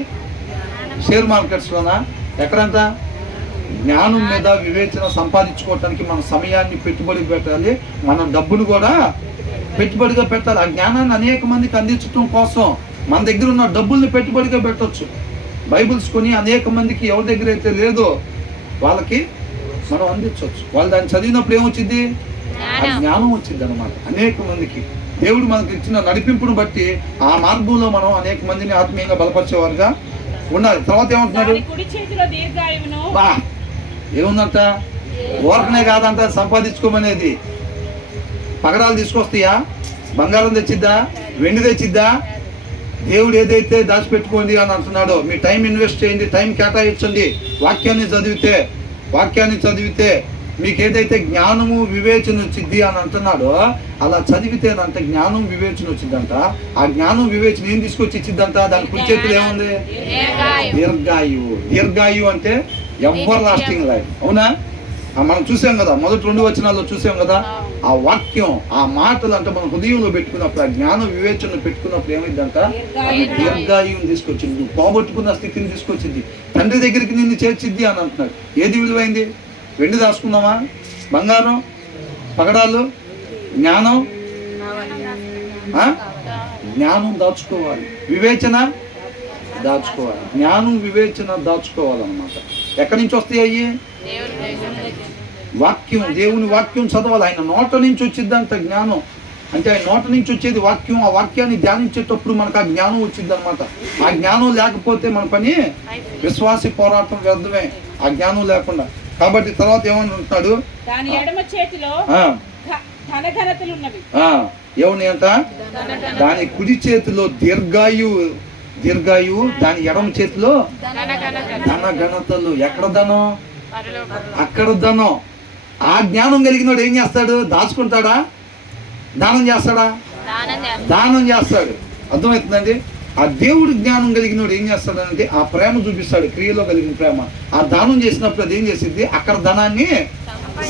షేర్ మార్కెట్స్లోనా? ఎక్కడంతా? జ్ఞానం మీద, వివేచన సంపాదించుకోవటానికి మన సమయాన్ని పెట్టుబడికి పెట్టాలి. మన డబ్బును కూడా పెట్టుబడిగా పెట్టాలి. ఆ జ్ఞానాన్ని అనేక మందికి అందించడం కోసం మన దగ్గర ఉన్న డబ్బుల్ని పెట్టుబడిగా పెట్టవచ్చు. బైబిల్స్ కొని అనేక మందికి ఎవరి దగ్గర అయితే లేదో వాళ్ళకి మనం అందించవచ్చు. వాళ్ళు దాన్ని చదివినప్పుడు ఏమొచ్చింది? ఆ జ్ఞానం వచ్చింది అనమాట. అనేక మందికి దేవుడు మనకి ఇచ్చిన నడిపింపును బట్టి ఆ మార్గంలో మనం అనేక మందిని ఆత్మీయంగా బలపరిచేవారుగా ఉండాలి. తర్వాత ఏమంటున్నాడు? బా, ఏముందంట? ఓరకనే కాదంట సంపాదించుకోమనేది. పగడాలు తీసుకొస్తాయా? బంగారం తెచ్చిద్దా? వెండి తెచ్చిద్దా? దేవుడు ఏదైతే దాచిపెట్టుకోండి అని అంటున్నాడో, మీ టైం ఇన్వెస్ట్ చేయండి, టైం కేటాయించండి. వాక్యాన్ని చదివితే మీకు ఏదైతే జ్ఞానము, వివేచన వచ్చింది అని అంటున్నాడో అలా చదివితేనంట జ్ఞానం, వివేచన వచ్చిందంట. ఆ జ్ఞానం, వివేచన ఏం తీసుకొచ్చి ఇచ్చిద్దంట? దాని కుడి చేతులు ఏముంది? దీర్ఘాయువు అంటే ఎవర్ లాస్టింగ్ లైఫ్. అవునా? మనం చూసాం కదా, మొదటి 2 వచనాల్లో చూసాం కదా. ఆ వాక్యం, ఆ మాటలు అంటే మన హృదయంలో పెట్టుకున్నప్పుడు, ఆ జ్ఞాన వివేచన పెట్టుకున్నప్పుడు ఏమైందంట? అది దీర్ఘాయువుని తీసుకొచ్చింది. నువ్వు పోగొట్టుకున్న స్థితిని తీసుకొచ్చింది, తండ్రి దగ్గరికి నిన్ను చేర్చిద్ది అని అంటున్నాడు. ఏది విలువైంది? వెండి దాచుకుందామా? బంగారం, పగడాలు, జ్ఞానం? జ్ఞానం దాచుకోవాలి, వివేచన దాచుకోవాలి. జ్ఞానం, వివేచన దాచుకోవాలన్నమాట. ఎక్కడి నుంచి వస్తాయి అయ్యి? వాక్యం, దేవుని వాక్యం చదవాలి. ఆయన నోట నుంచి వచ్చిద్దంట జ్ఞానం. అంటే ఆయన నోట నుంచి వచ్చేది వాక్యం. ఆ వాక్యాన్ని ధ్యానించేటప్పుడు మనకు ఆ జ్ఞానం వచ్చింది అనమాట. ఆ జ్ఞానం లేకపోతే మన పని విశ్వాసి పోరాటం వ్యర్థమే, ఆ జ్ఞానం లేకుండా. కాబట్టి తర్వాత ఏమంటున్నాడు? దాని ఎడమ చేతిలో ఏమని అంట? దాని కుడి చేతిలో దీర్ఘాయువు, దాని ఎడమ చేతిలో ధన ఘనతలు. ఎక్కడ ధనం? అక్కడ ధనం. ఆ జ్ఞానం కలిగినోడు ఏం చేస్తాడు? దాచుకుంటాడా? దానం చేస్తాడా? దానం చేస్తాడు. అర్థమవుతుందండి? ఆ దేవుడి జ్ఞానం కలిగినోడు ఏం చేస్తాడంటే ఆ ప్రేమ చూపిస్తాడు, క్రియలో కలిగిన ప్రేమ. ఆ దానం చేసినప్పుడు అది ఏం చేసిద్ది? అక్కడ ధనాన్ని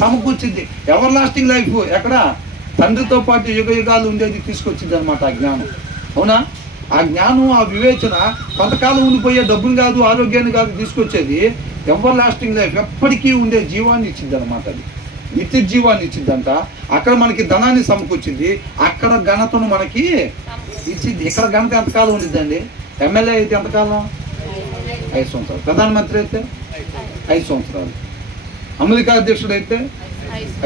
సమకూర్చిద్ది. ఎవర్ లాస్టింగ్ లైఫ్ ఎక్కడ? తండ్రితో పాటు యుగ యుగాలు ఉండేది తీసుకొచ్చింది అనమాట ఆ జ్ఞానం. అవునా? ఆ జ్ఞానం, ఆ వివేచన కొంతకాలం ఉండిపోయే డబ్బులు కాదు, ఆరోగ్యాన్ని కాదు తీసుకొచ్చేది. ఎవర్ లాస్టింగ్ లైఫ్, ఎప్పటికీ ఉండే జీవాన్ని ఇచ్చింది అనమాట. అది నిత్య జీవాన్ని ఇచ్చిందంట. అక్కడ మనకి ధనాన్ని సమకూర్చింది, అక్కడ ఘనతను మనకి ఇచ్చింది. ఇక్కడ ఘనత ఎంతకాలం ఉండిద్దండి? ఎమ్మెల్యే అయితే ఎంతకాలం? 5 సంవత్సరాలు. ప్రధానమంత్రి అయితే 5 సంవత్సరాలు. అమెరికా అధ్యక్షుడు అయితే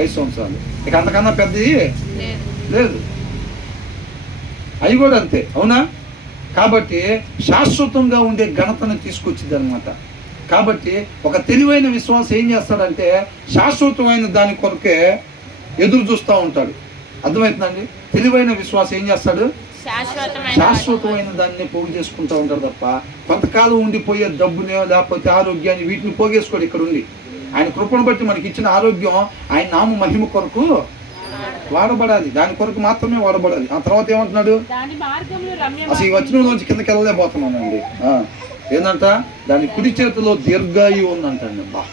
5 సంవత్సరాలు. ఇక అంతకన్నా పెద్దది లేదు. అవి కూడా అంతే. అవునా? కాబట్టి శాశ్వతంగా ఉండే ఘనతను తీసుకొచ్చింది అనమాట. కాబట్టి ఒక తెలివైన విశ్వాసం ఏం చేస్తాడంటే శాశ్వతమైన దాని కొరకే ఎదురు చూస్తూ ఉంటాడు. అర్థమవుతుందండి? తెలివైన విశ్వాసం ఏం చేస్తాడు? శాశ్వతమైన దాన్ని పోగు చేసుకుంటూ ఉంటాడు తప్ప కొంతకాలం ఉండిపోయే డబ్బుని లేకపోతే ఆరోగ్యాన్ని వీటిని పోగేసుకోడు. ఇక్కడ ఉండి ఆయన కృపను బట్టి మనకి ఇచ్చిన ఆరోగ్యం ఆయన నామ మహిమ కొరకు వాడబడాలి, దాని కొరకు మాత్రమే వాడబడాలి. ఆ తర్వాత ఏమంటున్నాడు, దాని మార్గములు రమ్య అసలు ఈ వచనంలోంచి కిందకి వెళ్ళలేకపోతున్నానండి. ఏంటంట, దాని కుడి చేతిలో దీర్ఘాయువు ఉందంటండి. బా,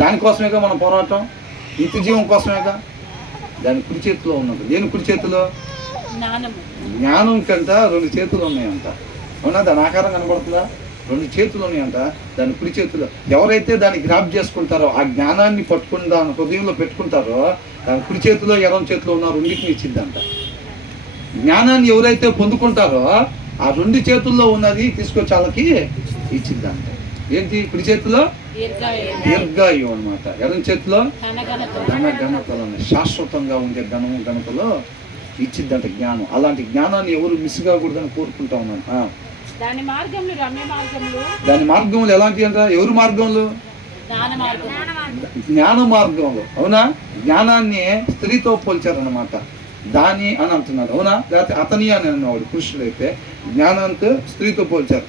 దానికోసమేగా మన పోరాటం, నిత్య జీవం కోసమేగా. దాని కుడి చేతిలో ఉన్నది. దేని కుడి చేతిలో? జ్ఞానము. జ్ఞానం కంట 2 చేతులు ఉన్నాయంట. అవునా? దాని ఆకారం కనబడుతుందా? 2 చేతులు ఉన్నాయంట దాని కుడి చేతిలో. ఎవరైతే దాన్ని గ్రాప్ చేసుకుంటారో, ఆ జ్ఞానాన్ని పట్టుకుని దాని హృదయంలో పెట్టుకుంటారో, దాని కుడి చేతిలో ఎడం చేతిలో ఉన్న 2 ఇచ్చిందంట. జ్ఞానాన్ని ఎవరైతే పొందుకుంటారో ఆ 2 చేతుల్లో ఉన్నది తీసుకొచ్చి వాళ్ళకి ఇచ్చిందంట. ఏంటి? కుడి చేతిలో దీర్ఘాయువు అన్నమాట, ఎడం చేతిలో ఘన ఘనతలను, శాశ్వతంగా ఉండే ఘనము ఘనతలో ఇచ్చిందంట జ్ఞానం. అలాంటి జ్ఞానాన్ని ఎవరు మిస్ కాకూడదని కోరుకుంటా ఉన్నాను. దాని మార్గములు రమ్య మార్గములు. దాని మార్గములు ఎలాంటి అంట? ఎవరు మార్గంలో? జ్ఞాన మార్గంలో. అవునా? జ్ఞానాన్ని స్త్రీతో పోల్చారనమాట. దాని అని అంటున్నారు. అవునా? లేకపోతే అతని అని అన్నవాడు పురుషుడైతే, జ్ఞానానికి స్త్రీతో పోల్చారు.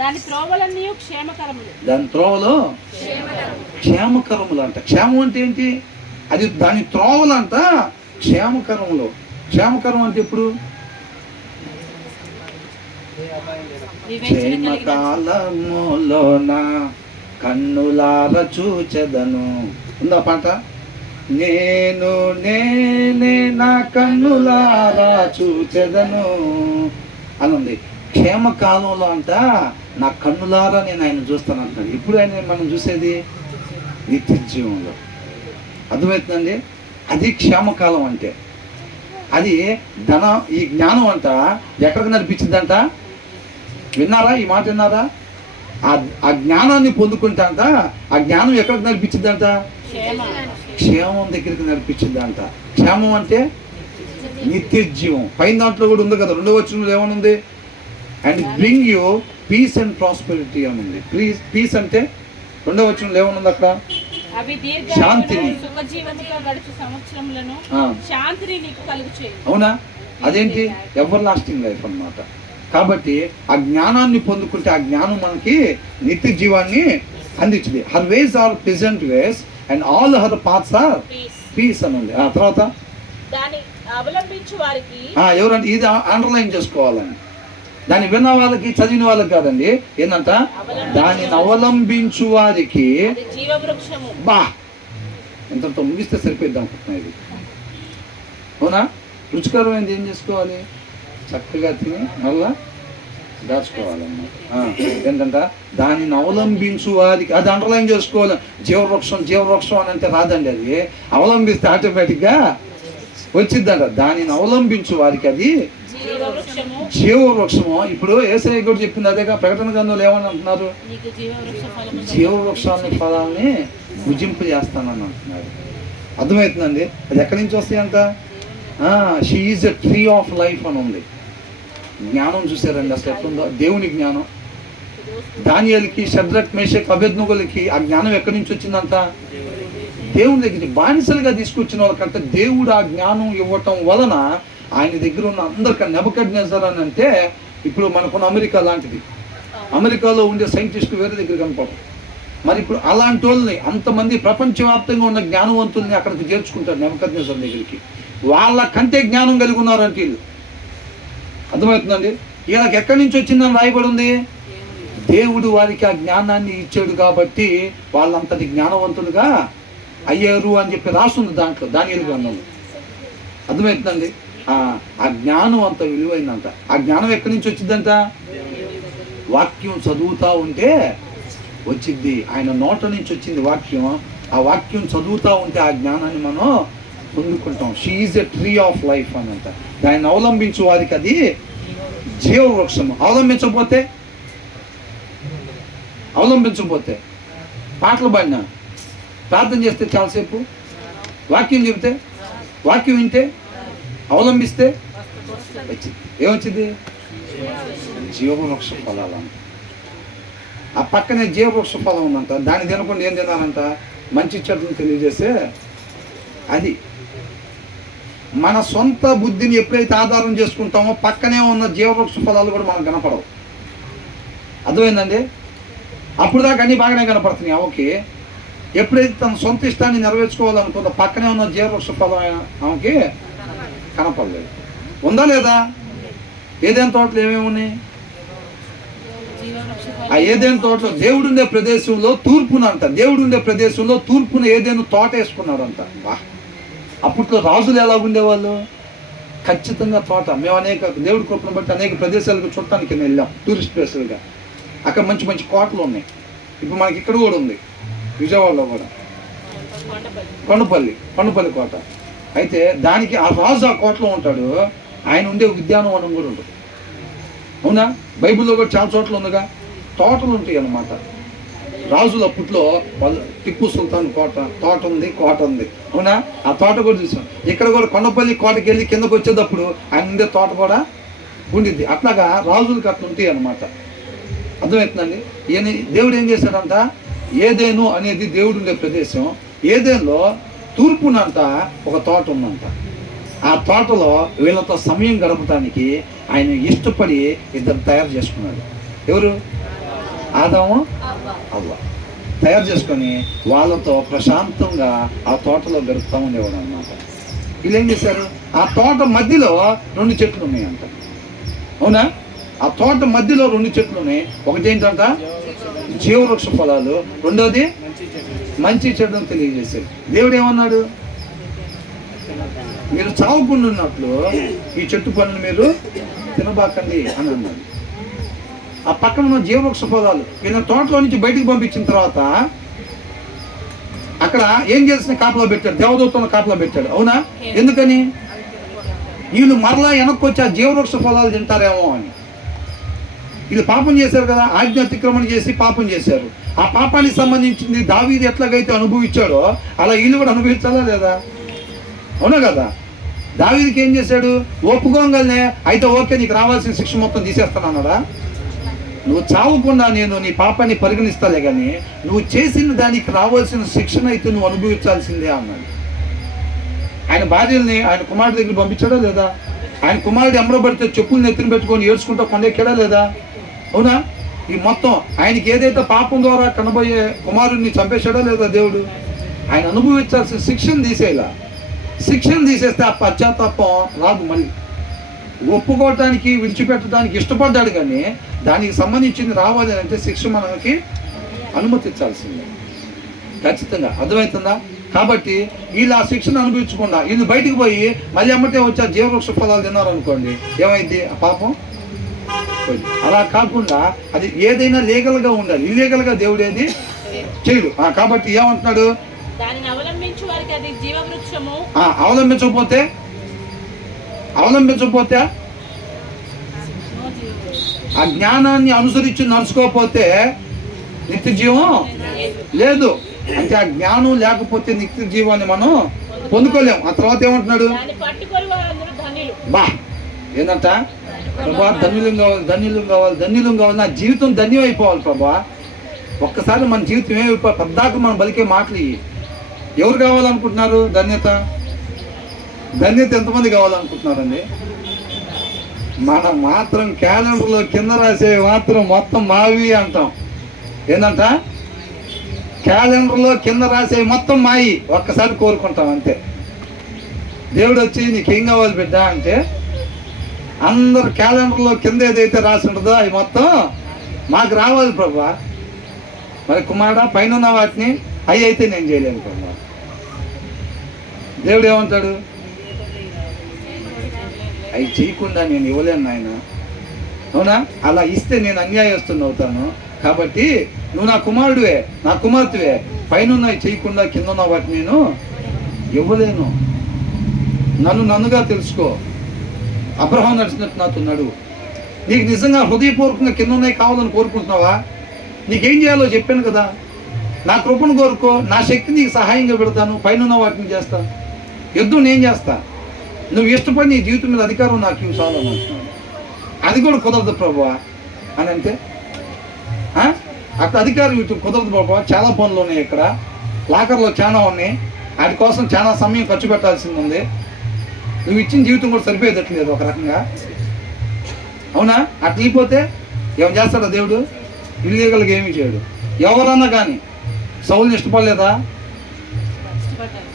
దాని త్రోవలన్నీ క్షేమకరములు. దాని త్రోవలో క్షేమకరములు అంట. క్షేమం అంటే ఏంటి? అది దాని త్రోవలంట క్షేమకరములు. క్షేమకరం అంటే ఎప్పుడు? క్షేమకాలములోన కన్నులార చూచెదను. ఉందా పాట? నేనే నా కన్నులారా చూచెదను అని ఉంది. క్షేమకాలంలో అంట నా కన్నులారా నేను ఆయన చూస్తాను అంటున్నాడు. ఇప్పుడు ఆయన మనం చూసేది నిత్య జీవంలో. అర్థమవుతుందండి? అది క్షేమకాలం అంటే. అది ఈ జ్ఞానం అంట ఎక్కడికి నడిపించిందంట? విన్నారా? ఈ మాట విన్నారా? ఆ జ్ఞానాన్ని పొందుకుంటా అంట. ఆ జ్ఞానం ఎక్కడికి నడిపించిందంట? క్షేమం దగ్గరికి నడిపించిందంట. క్షేమం అంటే నిత్య జీవం. పైన దాంట్లో కూడా ఉంది కదా, 2వ వచనంలో ఏమనుంది? And bring you peace and prosperity అని ఉంది. పీస్ అంటే 2వ వచనంలో ఏమనుంది అక్కడ? శాంతిని. అవునా? అదేంటి? ఎవర్ లాస్టింగ్ లైఫ్ అన్నమాట. కాబట్టి ఆ జ్ఞానాన్ని పొందుకుంటే ఆ జ్ఞానం మనకి నిత్య జీవాన్ని అందించింది. Her ways are pleasant ways and all her paths are peace అని ఉంది. ఆ తర్వాత ఎవరంటే ఇది అండర్లైన్ చేసుకోవాలని. దాన్ని విన్న వాళ్ళకి, చదివిన వాళ్ళకి కాదండి. ఏంటంట? దానిని అవలంబించు వారికి. బా, ఇంతతో ముగిస్తే సరిపోద్దాం అనుకుంటున్నా ఇది. అవునా? రుచికరమైనది ఏం చేసుకోవాలి? చక్కగా తిని మళ్ళా దాచుకోవాలన్నమాట. ఏంటంట? దానిని అవలంబించు వారికి. అది అండర్లైన్ చేసుకోవాలి. జీవవృక్షం అని అంటే రాదండి. అది అవలంబిస్తే ఆటోమేటిక్గా వచ్చిద్దంట. దానిని అవలంబించు వారికి అది జీవవృక్షము. ఇప్పుడు యేసయ్య కూడా చెప్పింది అదేగా. ప్రకటన గ్రంథంలో ఏమని అంటున్నారు? జీవవృక్షాలని ఫలాల్ని భుజింపు చేస్తానని అంటున్నారు. అర్థమవుతుందండి? అది ఎక్కడి నుంచి వస్తాయంట? She is a tree of life అని ఉంది. జ్ఞానం చూసారండి అసలు ఎట్లుందో? దేవుని జ్ఞానం. దానియేలుకి, షద్రక్, మేషక్, అబేద్నెగోలకి ఆ జ్ఞానం ఎక్కడి నుంచి వచ్చిందంట? దేవుని దగ్గర బానిసలుగా తీసుకొచ్చిన వాళ్ళకంటే దేవుడు ఆ జ్ఞానం ఇవ్వటం వలన ఆయన దగ్గర ఉన్న అందరికన్నా నెబుకద్నెజర్ అని అంటే ఇప్పుడు మనకున్న అమెరికా లాంటిది. అమెరికాలో ఉండే సైంటిస్టులు వేరే దగ్గర కనపడరు. మరి ఇప్పుడు అలాంటి వాళ్ళని, అంతమంది ప్రపంచవ్యాప్తంగా ఉన్న జ్ఞానవంతుల్ని అక్కడికి చేర్చుకుంటారు నెబుకద్నెజర్ దగ్గరికి. వాళ్ళకంటే జ్ఞానం కలిగి ఉన్నారంటే వీళ్ళు. అర్థమవుతుందండి? వీళ్ళకి ఎక్కడి నుంచి వచ్చిందని రాయబడి ఉంది. దేవుడు వారికి ఆ జ్ఞానాన్ని ఇచ్చాడు కాబట్టి వాళ్ళంతటి జ్ఞానవంతులుగా అయ్యారు అని చెప్పి రాస్తుంది దాంట్లో, దానియేలు గ్రంథంలో. అర్థమవుతుందండి? ఆ జ్ఞానం అంత విలువైందంట. ఆ జ్ఞానం ఎక్కడి నుంచి వచ్చిందంట? వాక్యం చదువుతూ ఉంటే వచ్చింది. ఆయన నోట నుంచి వచ్చింది వాక్యం. ఆ వాక్యం చదువుతూ ఉంటే ఆ జ్ఞానాన్ని మనం పొందుకుంటాం. She is a tree of life అని అంట. దాన్ని అవలంబించు వారికి అది జీవవృక్షము. అవలంబించకపోతే పాటలు పాడినా, ప్రార్థన చేస్తే చాలాసేపు, వాక్యం చెబితే, వాక్యం వింటే, అవలంబిస్తే వచ్చింది. ఏమొచ్చింది? జీవవృక్ష ఫలాలంట. ఆ పక్కనే జీవవృక్ష ఫలం ఉందంట. దాన్ని తినకుండా ఏం తినాలంట? మంచి చెట్లను తెలియజేస్తే అది. మన సొంత బుద్ధిని ఎప్పుడైతే ఆధారం చేసుకుంటామో పక్కనే ఉన్న జీవవృక్ష ఫలాలు కూడా మనకు కనపడవు. అర్థమైందండి? అప్పుడు దాకా అన్నీ బాగానే కనపడుతున్నాయి. ఓకే, ఎప్పుడైతే తన సొంత ఇష్టాన్ని నెరవేర్చుకోవాలనుకుందో పక్కనే ఉన్న జీవవృక్ష ఫలం ఆమెకి కనపడలేదు. ఉందా లేదా? ఏదైనా తోటలు ఏమేమి ఉన్నాయి? ఆ ఏదైనా తోటలో దేవుడు ఉండే ప్రదేశంలో తూర్పునంట, దేవుడు ఉండే ప్రదేశంలో తూర్పున ఏదైనా తోట వేసుకున్నాడంట. వా, అప్పట్లో రాజులు ఎలా ఉండేవాళ్ళు? ఖచ్చితంగా తోట. మేము దేవుడి కృపను బట్టి అనేక ప్రదేశాలకు చూడటానికి వెళ్ళాం, టూరిస్ట్ ప్లేసులుగా. అక్కడ మంచి మంచి కోటలు ఉన్నాయి. ఇప్పుడు మనకి ఇక్కడ కూడా ఉంది, విజయవాడలో కూడా కొండపల్లి కోట. అయితే దానికి ఆ రాజు ఆ కోటలో ఉంటాడు, ఆయన ఉండే ఉద్యానవనం కూడా ఉంటుంది. అవునా? బైబిల్లో కూడా చాలా చోట్ల ఉందిగా, తోటలు ఉంటాయి అన్నమాట. రాజులు అప్పట్లో వాళ్ళు టిప్పు సుల్తాన్ తోట ఉంది. అవునా? ఆ తోట కూడా చూసాం. ఇక్కడ కూడా కొండపల్లి కోటకి వెళ్ళి కిందకు వచ్చేటప్పుడు ఆయన ఉండే తోట కూడా ఉండిద్ది. అట్లాగా రాజులకి అట్లా ఉంటాయి అన్నమాట. అర్థమవుతుందండి? ఈయన దేవుడు ఏం చేశాడంట, ఏదేను అనేది దేవుడు ఉండే ప్రదేశం. ఏదేనులో తూర్పునంట ఒక తోట ఉందంట. ఆ తోటలో వీళ్ళతో సమయం గడపడానికి ఆయన ఇష్టపడి ఇద్దరు తయారు చేసుకున్నాడు. ఎవరు? ఆదాము, అవ్వ తయారు చేసుకొని వాళ్ళతో ప్రశాంతంగా ఆ తోటలో గడుపుతూ ఉండేవాడు అన్నమాట. వీళ్ళు ఏం చేశారు, ఆ తోట మధ్యలో 2 చెట్లు ఉన్నాయంట. అవునా? ఆ తోట మధ్యలో 2 చెట్లు ఉన్నాయి. ఒకటి ఏంటంట జీవవృక్ష ఫలాలు, రెండోది మంచి చెడును తెలియజేశారు. దేవుడు ఏమన్నాడు, మీరు చావకుండా ఉన్నట్లు ఈ చెట్టు పనులు మీరు తినబాకండి అని అన్నాడు. ఆ పక్కన ఉన్న జీవవృక్ష ఫలాలు ఈయన తోటలో నుంచి బయటికి పంపించిన తర్వాత అక్కడ ఏం చేసిన కాపలా పెట్టాడు, దేవదూతలను కాపలా పెట్టాడు. అవునా? ఎందుకని? వీళ్ళు మరలా వెనక్కి వచ్చి ఆ జీవవృక్ష ఫలాలు తింటారేమో అని. వీళ్ళు పాపం చేశారు కదా, ఆజ్ఞ అతిక్రమణ చేసి పాపం చేశారు. ఆ పాపానికి సంబంధించింది దావీదు ఎట్లాగైతే అనుభవించాడో అలా వీళ్ళు కూడా అనుభవించాలా లేదా? అవునా కదా? దావీదుకి ఏం చేశాడు, ఒప్పుకోగలనే అయితే ఓకే నీకు రావాల్సిన శిక్ష మొత్తం తీసేస్తాను అన్నాడా? నువ్వు చావకుండా నేను నీ పాపాన్ని పరిగణిస్తాలే కానీ నువ్వు చేసిన దానికి రావాల్సిన శిక్షణ అయితే నువ్వు అనుభవించాల్సిందే అన్నాడు. ఆయన భార్యల్ని ఆయన కుమారుడి దగ్గర పంపించాడా లేదా? ఆయన కుమారుడు ఎమ్మడబడితే చెప్పులు నెత్తిన పెట్టుకొని ఏడ్చుకుంటూ కొండెక్కాడా లేదా? అవునా? ఈ మొత్తం ఆయనకి ఏదైతే పాపం ద్వారా కనబోయే కుమారుడిని చంపేశాడా లేదా దేవుడు? ఆయన అనుభవించాల్సిన శిక్షను తీసేలా. శిక్షను తీసేస్తే ఆ పశ్చాత్తాపం రాదు. మళ్ళీ ఒప్పుకోవటానికి విడిచిపెట్టడానికి ఇష్టపడ్డాడు కానీ దానికి సంబంధించింది రావాలి అంటే శిక్ష మనకి అనుమతించాల్సిందే ఖచ్చితంగా. అర్థమవుతుందా? కాబట్టి వీళ్ళు ఆ శిక్షను అనుభవించకుండా వీళ్ళు బయటికి పోయి మళ్ళీ అమ్మటే వచ్చి ఆ జీవవృక్ష ఫలాలు తిన్నారనుకోండి, ఏమైంది? ఆ పాపం పోయింది. అలా కాకుండా అది ఏదైనా లీగల్గా ఉండాలి, ఇల్లీగల్గా దేవుడు ఏది చేయడు. కాబట్టి ఏమంటున్నాడు, అవలంబించకపోతే ఆ జ్ఞానాన్ని అనుసరించి నడుచుకోకపోతే నిత్య జీవం లేదు. అంటే ఆ జ్ఞానం లేకపోతే నిత్య జీవాన్ని మనం పొందుకోలేం. ఆ తర్వాత ఏమంటున్నాడు, బా ఏంటంట, ప్రభా ధన్యులం కావాలి, నా జీవితం ధన్యం అయిపోవాలి ప్రభా. ఒక్కసారి మన జీవితం ఏమైపోవాలి, పద్దాక మనం బలికే మాటలు. ఎవరు కావాలనుకుంటున్నారు ధన్యత? ఎంతమంది కావాలనుకుంటున్నారండి? మనం మాత్రం క్యాలెండర్లో కింద రాసే మాత్రం మొత్తం మావి అంటాం. ఏంటంట, క్యాలెండర్లో కింద రాసే మొత్తం మాయి ఒక్కసారి కోరుకుంటాం అంతే. దేవుడు వచ్చి నీకేం కావాలి బిడ్డ అంటే అందరు క్యాలెండర్లో కింద ఏదైతే రాసి ఉంటుందో అవి మొత్తం మాకు రావాలి ప్రభా. మరి కుమారుడా పైన ఉన్న వాటిని అవి అయితే నేను చేయలేను ప్రభా. దేవుడు ఏమంటాడు, అవి చేయకుండా నేను ఇవ్వలేను నాయన. అవునా? అలా ఇస్తే నేను అన్యాయస్తుని అవుతాను. కాబట్టి నువ్వు నా కుమారుడివే, నా కుమార్తెవే, పైన చేయకుండా కింద ఉన్న వాటిని నేను ఇవ్వలేను. నన్నుగా తెలుసుకో. అబ్రహాం నడిచినట్టు నాతో నడువు. నీకు నిజంగా హృదయపూర్వకంగా కింద ఉన్నాయి కావాలని కోరుకుంటున్నావా? నీకేం చేయాలో చెప్పాను కదా. నా కృపను కోరుకో, నా శక్తి నీకు సహాయంగా పెడతాను, పైన వాటిని చేస్తాను. యుద్ధం నేను చేస్తా, నువ్వు ఇష్టపడి నీ జీవితం మీద అధికారం నాకు ఇవి చాలు అని అంటున్నాను. అది కూడా కుదరదు ప్రభువా అని అంటే అక్కడ అధికారం ఇటు కుదరదు ప్రభువా. చాలా పనులు ఉన్నాయి, ఇక్కడ లాకర్లో చాలా ఉన్నాయి, వాటి కోసం చాలా సమయం ఖర్చు పెట్టాల్సింది ఉంది. నువ్వు ఇచ్చిన జీవితం కూడా సరిపోయేటట్లేదు ఒక రకంగా. అవునా? అట్లా అయిపోతే ఏం చేస్తాడా దేవుడు? ఇల్లీగల్గా ఏమీ చేయడు. ఎవరన్నా కానీ సౌలుని ఇష్టపడలేదా? ఇష్టపడ్డారు.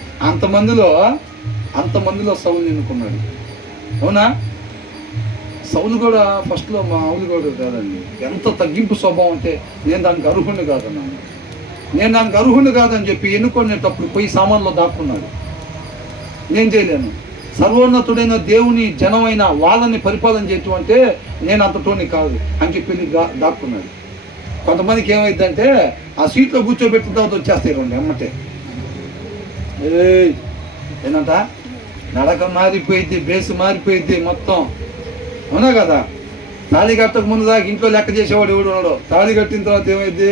అంతమందిలో సౌలుని ఎన్నుకున్నాడు. అవునా? సౌలు కూడా ఫస్ట్లో మామూలు కూడా కాదండి. ఎంత తగ్గింపు స్వభావం అంటే నేను దానికి అర్హుణ్ణి కాదన్నాను. నేను దానికి అర్హుణ్ణి కాదని చెప్పి ఎన్నుకునేటప్పుడు పోయి సామాన్లో దాక్కున్నాడు. నేను చేయలేను. సర్వోన్నతుడైన దేవుని జనమైన వాళ్ళని పరిపాలన చేయటం అంటే నేను అంతటోని కాదు అని చెప్పి దాక్కున్నాడు. కొంతమందికి ఏమైందంటే ఆ సీట్లో కూర్చోబెట్టిన తర్వాత వచ్చేస్తాయి రెండు ఎమ్మటే. ఏంటంట నడక మారిపోయింది, బేసు మారిపోయింది మొత్తం. అవునా కదా? తాళి కట్టక ముందు దాకా ఇంట్లో లెక్క చేసేవాడు ఎవడు ఉన్నాడు. తాళి కట్టిన తర్వాత ఏమైంది?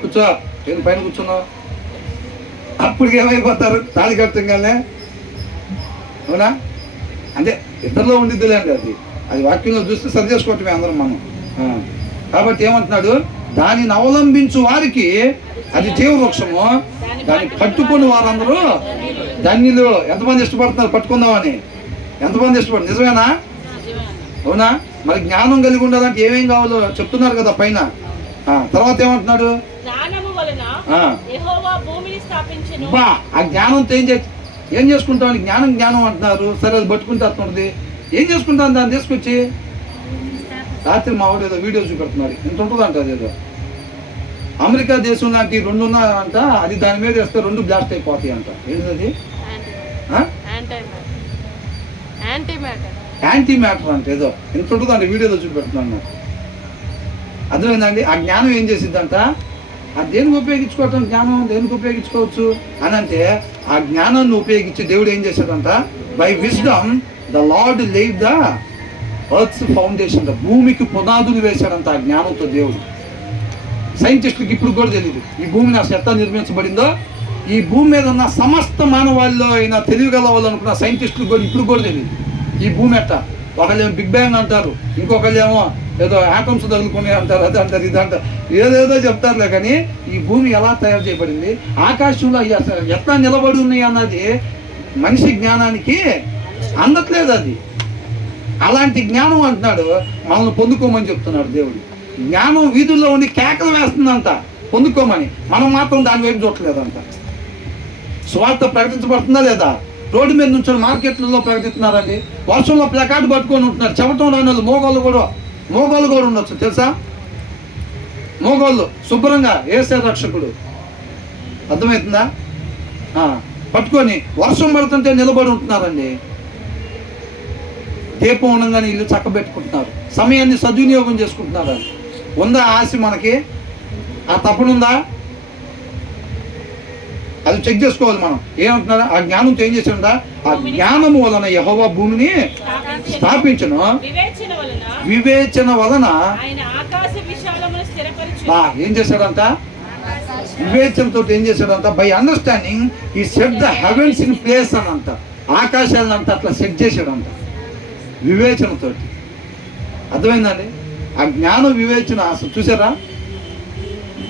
కూర్చో, నేను పైన కూర్చున్నావు. అప్పటికి ఏమైపోతారు తాళి కట్టంగానే. అవునా? అంటే ఇద్దరిలో ఉండిద్దిలే అండి. అది వాక్యంలో చూస్తే సరి చేసుకోవటమే అందరం మనం. కాబట్టి ఏమంటున్నాడు? దానిని అవలంబించు వారికి అది జీవవృక్షము, దాన్ని పట్టుకుని వారందరూ ధన్యులు. ఎంతమంది ఇష్టపడుతున్నారు పట్టుకుందామని? ఎంతమంది ఇష్టపడు? నిజమేనా? అవునా? మరి జ్ఞానం కలిగి ఉండాలంటే ఏమేం కావాలో చెప్తున్నారు కదా పైన. తర్వాత ఏమంటున్నాడు? ఆ జ్ఞానంతో ఏం చేసుకుంటామని జ్ఞానం అంటున్నారు. సరే అది పట్టుకుంటే అట్లుంటుంది. ఏం చేసుకుంటాను దాన్ని తీసుకొచ్చి? రాత్రి మా వాడు ఏదో వీడియో చూపెడుతున్నారు. ఇంత ఉంటుందంట అదేదో అమెరికా దేశం లాంటి 2 ఉన్నాయంట. అది దాని మీద వేస్తే 2 బ్లాస్ట్ అయిపోతాయి అంట. ఏంటది? యాంటీ మ్యాటర్ అంటే ఏదో ఇంత ఉంటుందంట. వీడియోలో చూపెడుతున్నాను. అర్థమైందండి? ఆ జ్ఞానం ఏం చేసిద్దంట? ఆ దేనికి ఉపయోగించుకోవటం? జ్ఞానం దేనికి ఉపయోగించుకోవచ్చు అని అంటే ఆ జ్ఞానాన్ని ఉపయోగించి దేవుడు ఏం చేశాడంట? By wisdom the lord laid the earth's foundation. భూమికి పునాదులు వేశాడంట ఆ జ్ఞానంతో దేవుడు. సైంటిస్టులకు ఇప్పుడు కూడా తెలియదు ఈ భూమిని అసలు ఎట్లా నిర్మించబడిందో. ఈ భూమి మీద ఉన్న సమస్త మానవాళిలో అయినా తెలియగలవాలనుకున్న సైంటిస్టులకు కూడా ఇప్పుడు కూడా తెలియదు ఈ భూమి ఎట్ట. ఒకళ్ళేమో బిగ్ బ్యాంగ్ అంటారు, ఇంకొకళ్ళేమో ఏదో ఆటమ్స్ తగులుకునే అంటారు, అది అంటారు, ఇది అంటారు, ఏదేదో చెప్తారులే. కానీ ఈ భూమి ఎలా తయారు చేయబడింది, ఆకాశంలో ఎట్లా నిలబడి ఉన్నాయి అన్నది మనిషి జ్ఞానానికి అందట్లేదు. అది అలాంటి జ్ఞానం అంటున్నాడు మనల్ని పొందుకోమని చెప్తున్నాడు దేవుడు. జ్ఞానం వీధుల్లో ఉండి కేకలు వేస్తుందంట పొందుకోమని. మనం మాత్రం దాని వైపు చూడలేదంట. స్వార్థ ప్రకటించబడుతుందా లేదా? రోడ్డు మీద నుంచి మార్కెట్లలో ప్రకటిస్తున్నారండి. వర్షంలో ప్లకార్డు పట్టుకొని ఉంటున్నారు. చెమటం రాని వాళ్ళు మోగోళ్ళు కూడా ఉండొచ్చు తెలుసా? మోగోళ్ళు శుభ్రంగా ఏసే రక్షకుడు. అర్థమవుతుందా? పట్టుకొని వర్షం పడుతుంటే నిలబడి ఉంటున్నారండి. దీపం ఉండగానే ఇల్లు చక్కబెట్టుకుంటున్నారు. సమయాన్ని సద్వినియోగం చేసుకుంటున్నారు. ఉందా ఆశ మనకి? ఆ తప్పునుందా? అది చెక్ చేసుకోవాలి మనం. ఏమంటున్నారా? ఆ జ్ఞానం ఏం చేసిందా? ఆ జ్ఞానము వలన యెహోవా భూమిని స్థాపించను, వివేచన వలన ఏం చేశాడంట? వివేచనతో ఏం చేశాడంట? By understanding he set the heavens in place అని అంట. ఆకాశాలంతా అట్లా సెట్ చేశాడంట వివేచనతోటి. అర్థమైందండి? ఆ జ్ఞానం వివేచన అసలు చూసారా?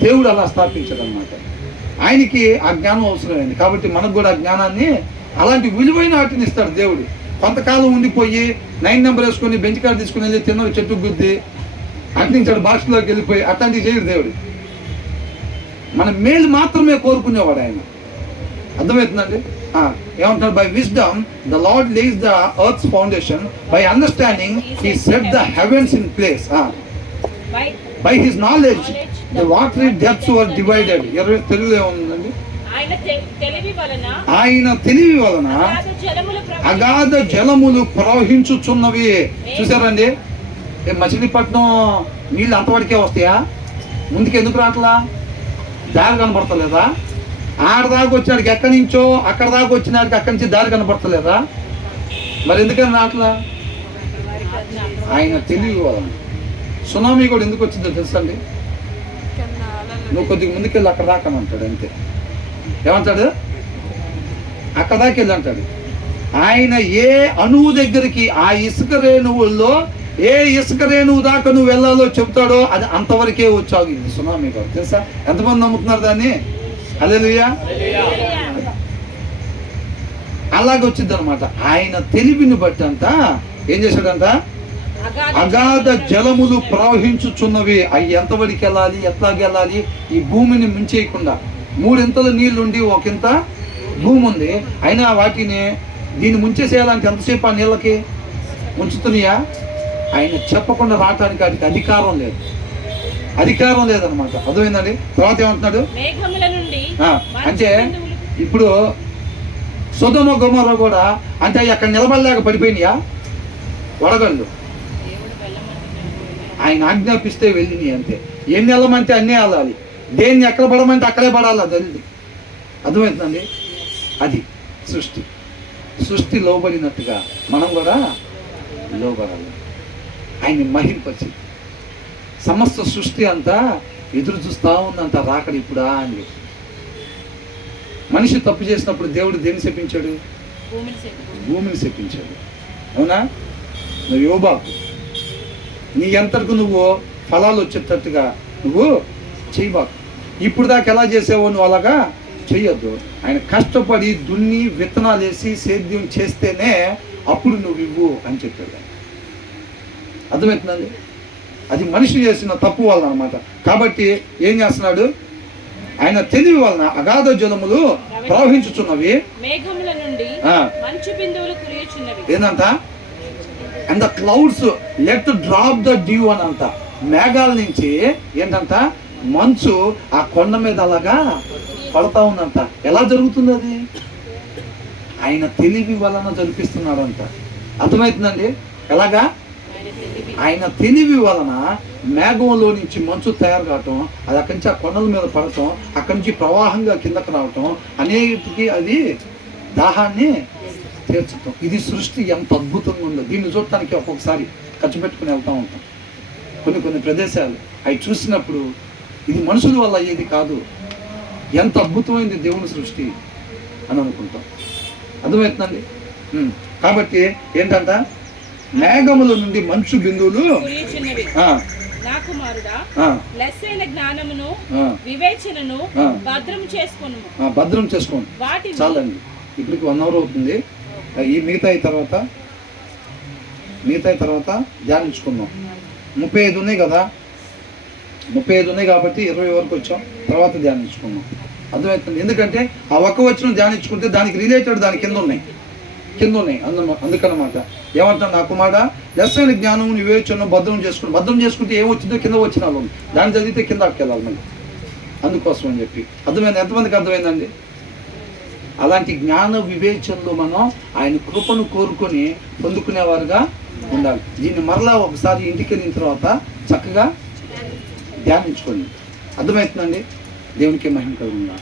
దేవుడు అలా స్థాపించాడు అనమాట. ఆయనకి ఆ జ్ఞానం అవసరమైంది కాబట్టి మనకు కూడా ఆ జ్ఞానాన్ని అలాంటి విలువైన వాటిని ఇస్తాడు దేవుడు. కొంతకాలం ఉండిపోయి 9 నెంబర్ వేసుకొని బెంచ్ కార్ తీసుకుని వెళ్ళి తిన్న చెట్టు గుద్ది అట్నించాడు బాక్స్లోకి వెళ్ళిపోయి అట్లాంటివి చేయడు దేవుడు. మన మేలు మాత్రమే కోరుకునేవాడు ఆయన. అర్థమవుతుందండి? ఏమంటారు? By wisdom the lord lays the earth's foundation, by understanding he set the heavens in place, by his knowledge the watery depths were divided. తెలుగులో ఏముందండి? ఆయన తెలివి వలన అగాధ జలములు ప్రవహించుచున్నవి. చూసారండి? మచిలీపట్నం నీళ్ళు అంతవరకే వస్తాయా? ముందుకు ఎందుకు రావట్లా? దారి కనబడతలేదా? ఆడదాకా వచ్చినాడికి ఎక్కడి నుంచో అక్కడ దాకా వచ్చినాడికి అక్కడి నుంచి దారి కనబడతలేదా? మరి ఎందుకని రావట్లా? ఆయన తెలివి వలన. సునామీ కూడా ఎందుకు వచ్చిందో తెలుసండి? నువ్వు కొద్దిగా ముందుకెళ్ళి అక్కడ దాకా అంటాడు. అంతే. ఏమంటాడు? అక్కడ దాకా వెళ్ళి అంటాడు. ఆయన ఏ అణువు దగ్గరికి, ఆ ఇసుక రేణువుల్లో ఏ ఇసుక రేణువు దాకా నువ్వు వెళ్ళాలో చెప్తాడో అది అంతవరకే వచ్చాగింది సునామీ కూడా. తెలుసా? ఎంతమంది నమ్ముతున్నారు దాన్ని? హల్లెలూయా. అలాగ వచ్చింది అనమాట. ఆయన తెలివిని బట్టి అంట ఏం చేశాడంట? అగాధ జలములు ప్రవహించుచున్నవి. అవి ఎంతవరకు వెళ్ళాలి, ఎట్లాగెళ్ళాలి? ఈ భూమిని ముంచేయకుండా. 3 ఇంతల నీళ్లుండి 1 ఇంత భూమి ఉంది, అయినా వాటిని దీన్ని ముంచేసేయాలంటే ఎంతసేపు ఆ నీళ్ళకి ముంచుతున్నాయా? ఆయన చెప్పకుండా రావటానికి వాటికి అధికారం లేదనమాట. అర్థమైందండి? తర్వాత ఏమంటున్నాడు? అంటే ఇప్పుడు సొదొమ గొమొర్రా కూడా అంటే అక్కడ నిలబడలేక పడిపోయినాయా వడగళ్ళు? ఆయన ఆజ్ఞాపిస్తే వెళ్ళినాయి అంతే. ఏం వెళ్ళమంటే అన్నీ వెళ్ళాలి, దేన్ని ఎక్కడ పడమంటే అక్కడే పడాలి. అది అర్థమవుతుందండి? అది సృష్టి లోబడినట్టుగా మనం కూడా లోబడాలి. ఆయన్ని మహింపచి. సమస్త సృష్టి అంతా ఎదురు చూస్తూ ఉందంట రాకడ ఇప్పుడా అని. మనిషి తప్పు చేసినప్పుడు దేవుడు దేన్ని శపించాడు? భూమిని శపించాడు. అవునా? నువ్వు యోబాకు, నీ ఎంతకు నువ్వు ఫలాలు వచ్చేటట్టుగా నువ్వు చేయబాకు. ఇప్పుడు దాకా ఎలా చేసావో నువ్వు అలాగా చెయ్యొద్దు. ఆయన కష్టపడి దున్ని విత్తనాలు వేసి సేద్యం చేస్తేనే అప్పుడు నువ్వు ఇవ్వు అని చెప్పాడు. అర్థమవుతుందండి? అది మనిషి చేసిన తప్పు వలన అనమాట. కాబట్టి ఏం చేస్తున్నాడు? ఆయన తెలివి వలన అగాధ జలములు ప్రవహించుచున్నవి, ఏందంట? And the clouds let drop the dew అని అంట. మేఘాల నుంచి ఏంటంట? మంచు ఆ కొండ మీద అలాగా పడతా ఉందంట. ఎలా జరుగుతుంది అది? ఆయన తెలివి వలన జరిపిస్తున్నాడంట. అర్థమవుతుందండి? ఎలాగా? ఆయన తెలివి వలన మేఘంలో నుంచి మంచు తయారు కావటం, అది అక్కడి నుంచి ఆ కొండల మీద పడటం, అక్కడి నుంచి ప్రవాహంగా కిందకు రావటం, అనేటికి అది దాహాన్ని తీర్చటం. ఇది సృష్టి ఎంత అద్భుతంగా ఉందో. దీన్ని చూడటానికి ఒక్కొక్కసారి ఖర్చు పెట్టుకుని వెళ్తూ ఉంటాం కొన్ని ప్రదేశాలు. అవి చూసినప్పుడు ఇది మనుషుల వల్ల అయ్యేది కాదు, ఎంత అద్భుతమైంది దేవుని సృష్టి అని అనుకుంటాం. అర్థమవుతుందండి? కాబట్టి ఏంటంట? మేఘముల నుండి మంచు బిందువులు భద్రం చేసుకోండి. చాలండి, ఇప్పటికి 1 అవర్ అవుతుంది. ఈ మిగతా తర్వాత ధ్యానించుకుందాం. 35 ఉన్నాయి కదా, 35 ఉన్నాయి కాబట్టి 20 వరకు వచ్చాం. తర్వాత ధ్యానించుకుందాం. అర్థమవుతుంది? ఎందుకంటే ఆ ఒక్క వచ్చిన ధ్యానించుకుంటే దానికి రిలేటెడ్ దాని కింద ఉన్నాయి. అందుకనమాట ఏమంటాను? నా కుమారుడా, లెస్సైన జ్ఞానం వివేచన భద్రం చేసుకుంటే ఏమొచ్చిందో కింద వచ్చిన వాళ్ళు దాన్ని చదివితే కింద అక్కెళ్ళాలి మళ్ళీ. అందుకోసం అని చెప్పి అర్థమైంది. ఎంతమందికి అర్థమైందండి? అలాంటి జ్ఞాన వివేచనలో మనం ఆయన కృపను కోరుకొని పొందుకునేవారుగా ఉండాలి. దీన్ని మరలా ఒకసారి ఇంటికి వెళ్ళిన తర్వాత చక్కగా ధ్యానించుకోండి. అర్థమవుతుందండి? దేవునికి మహిమ కలుగుతుంది.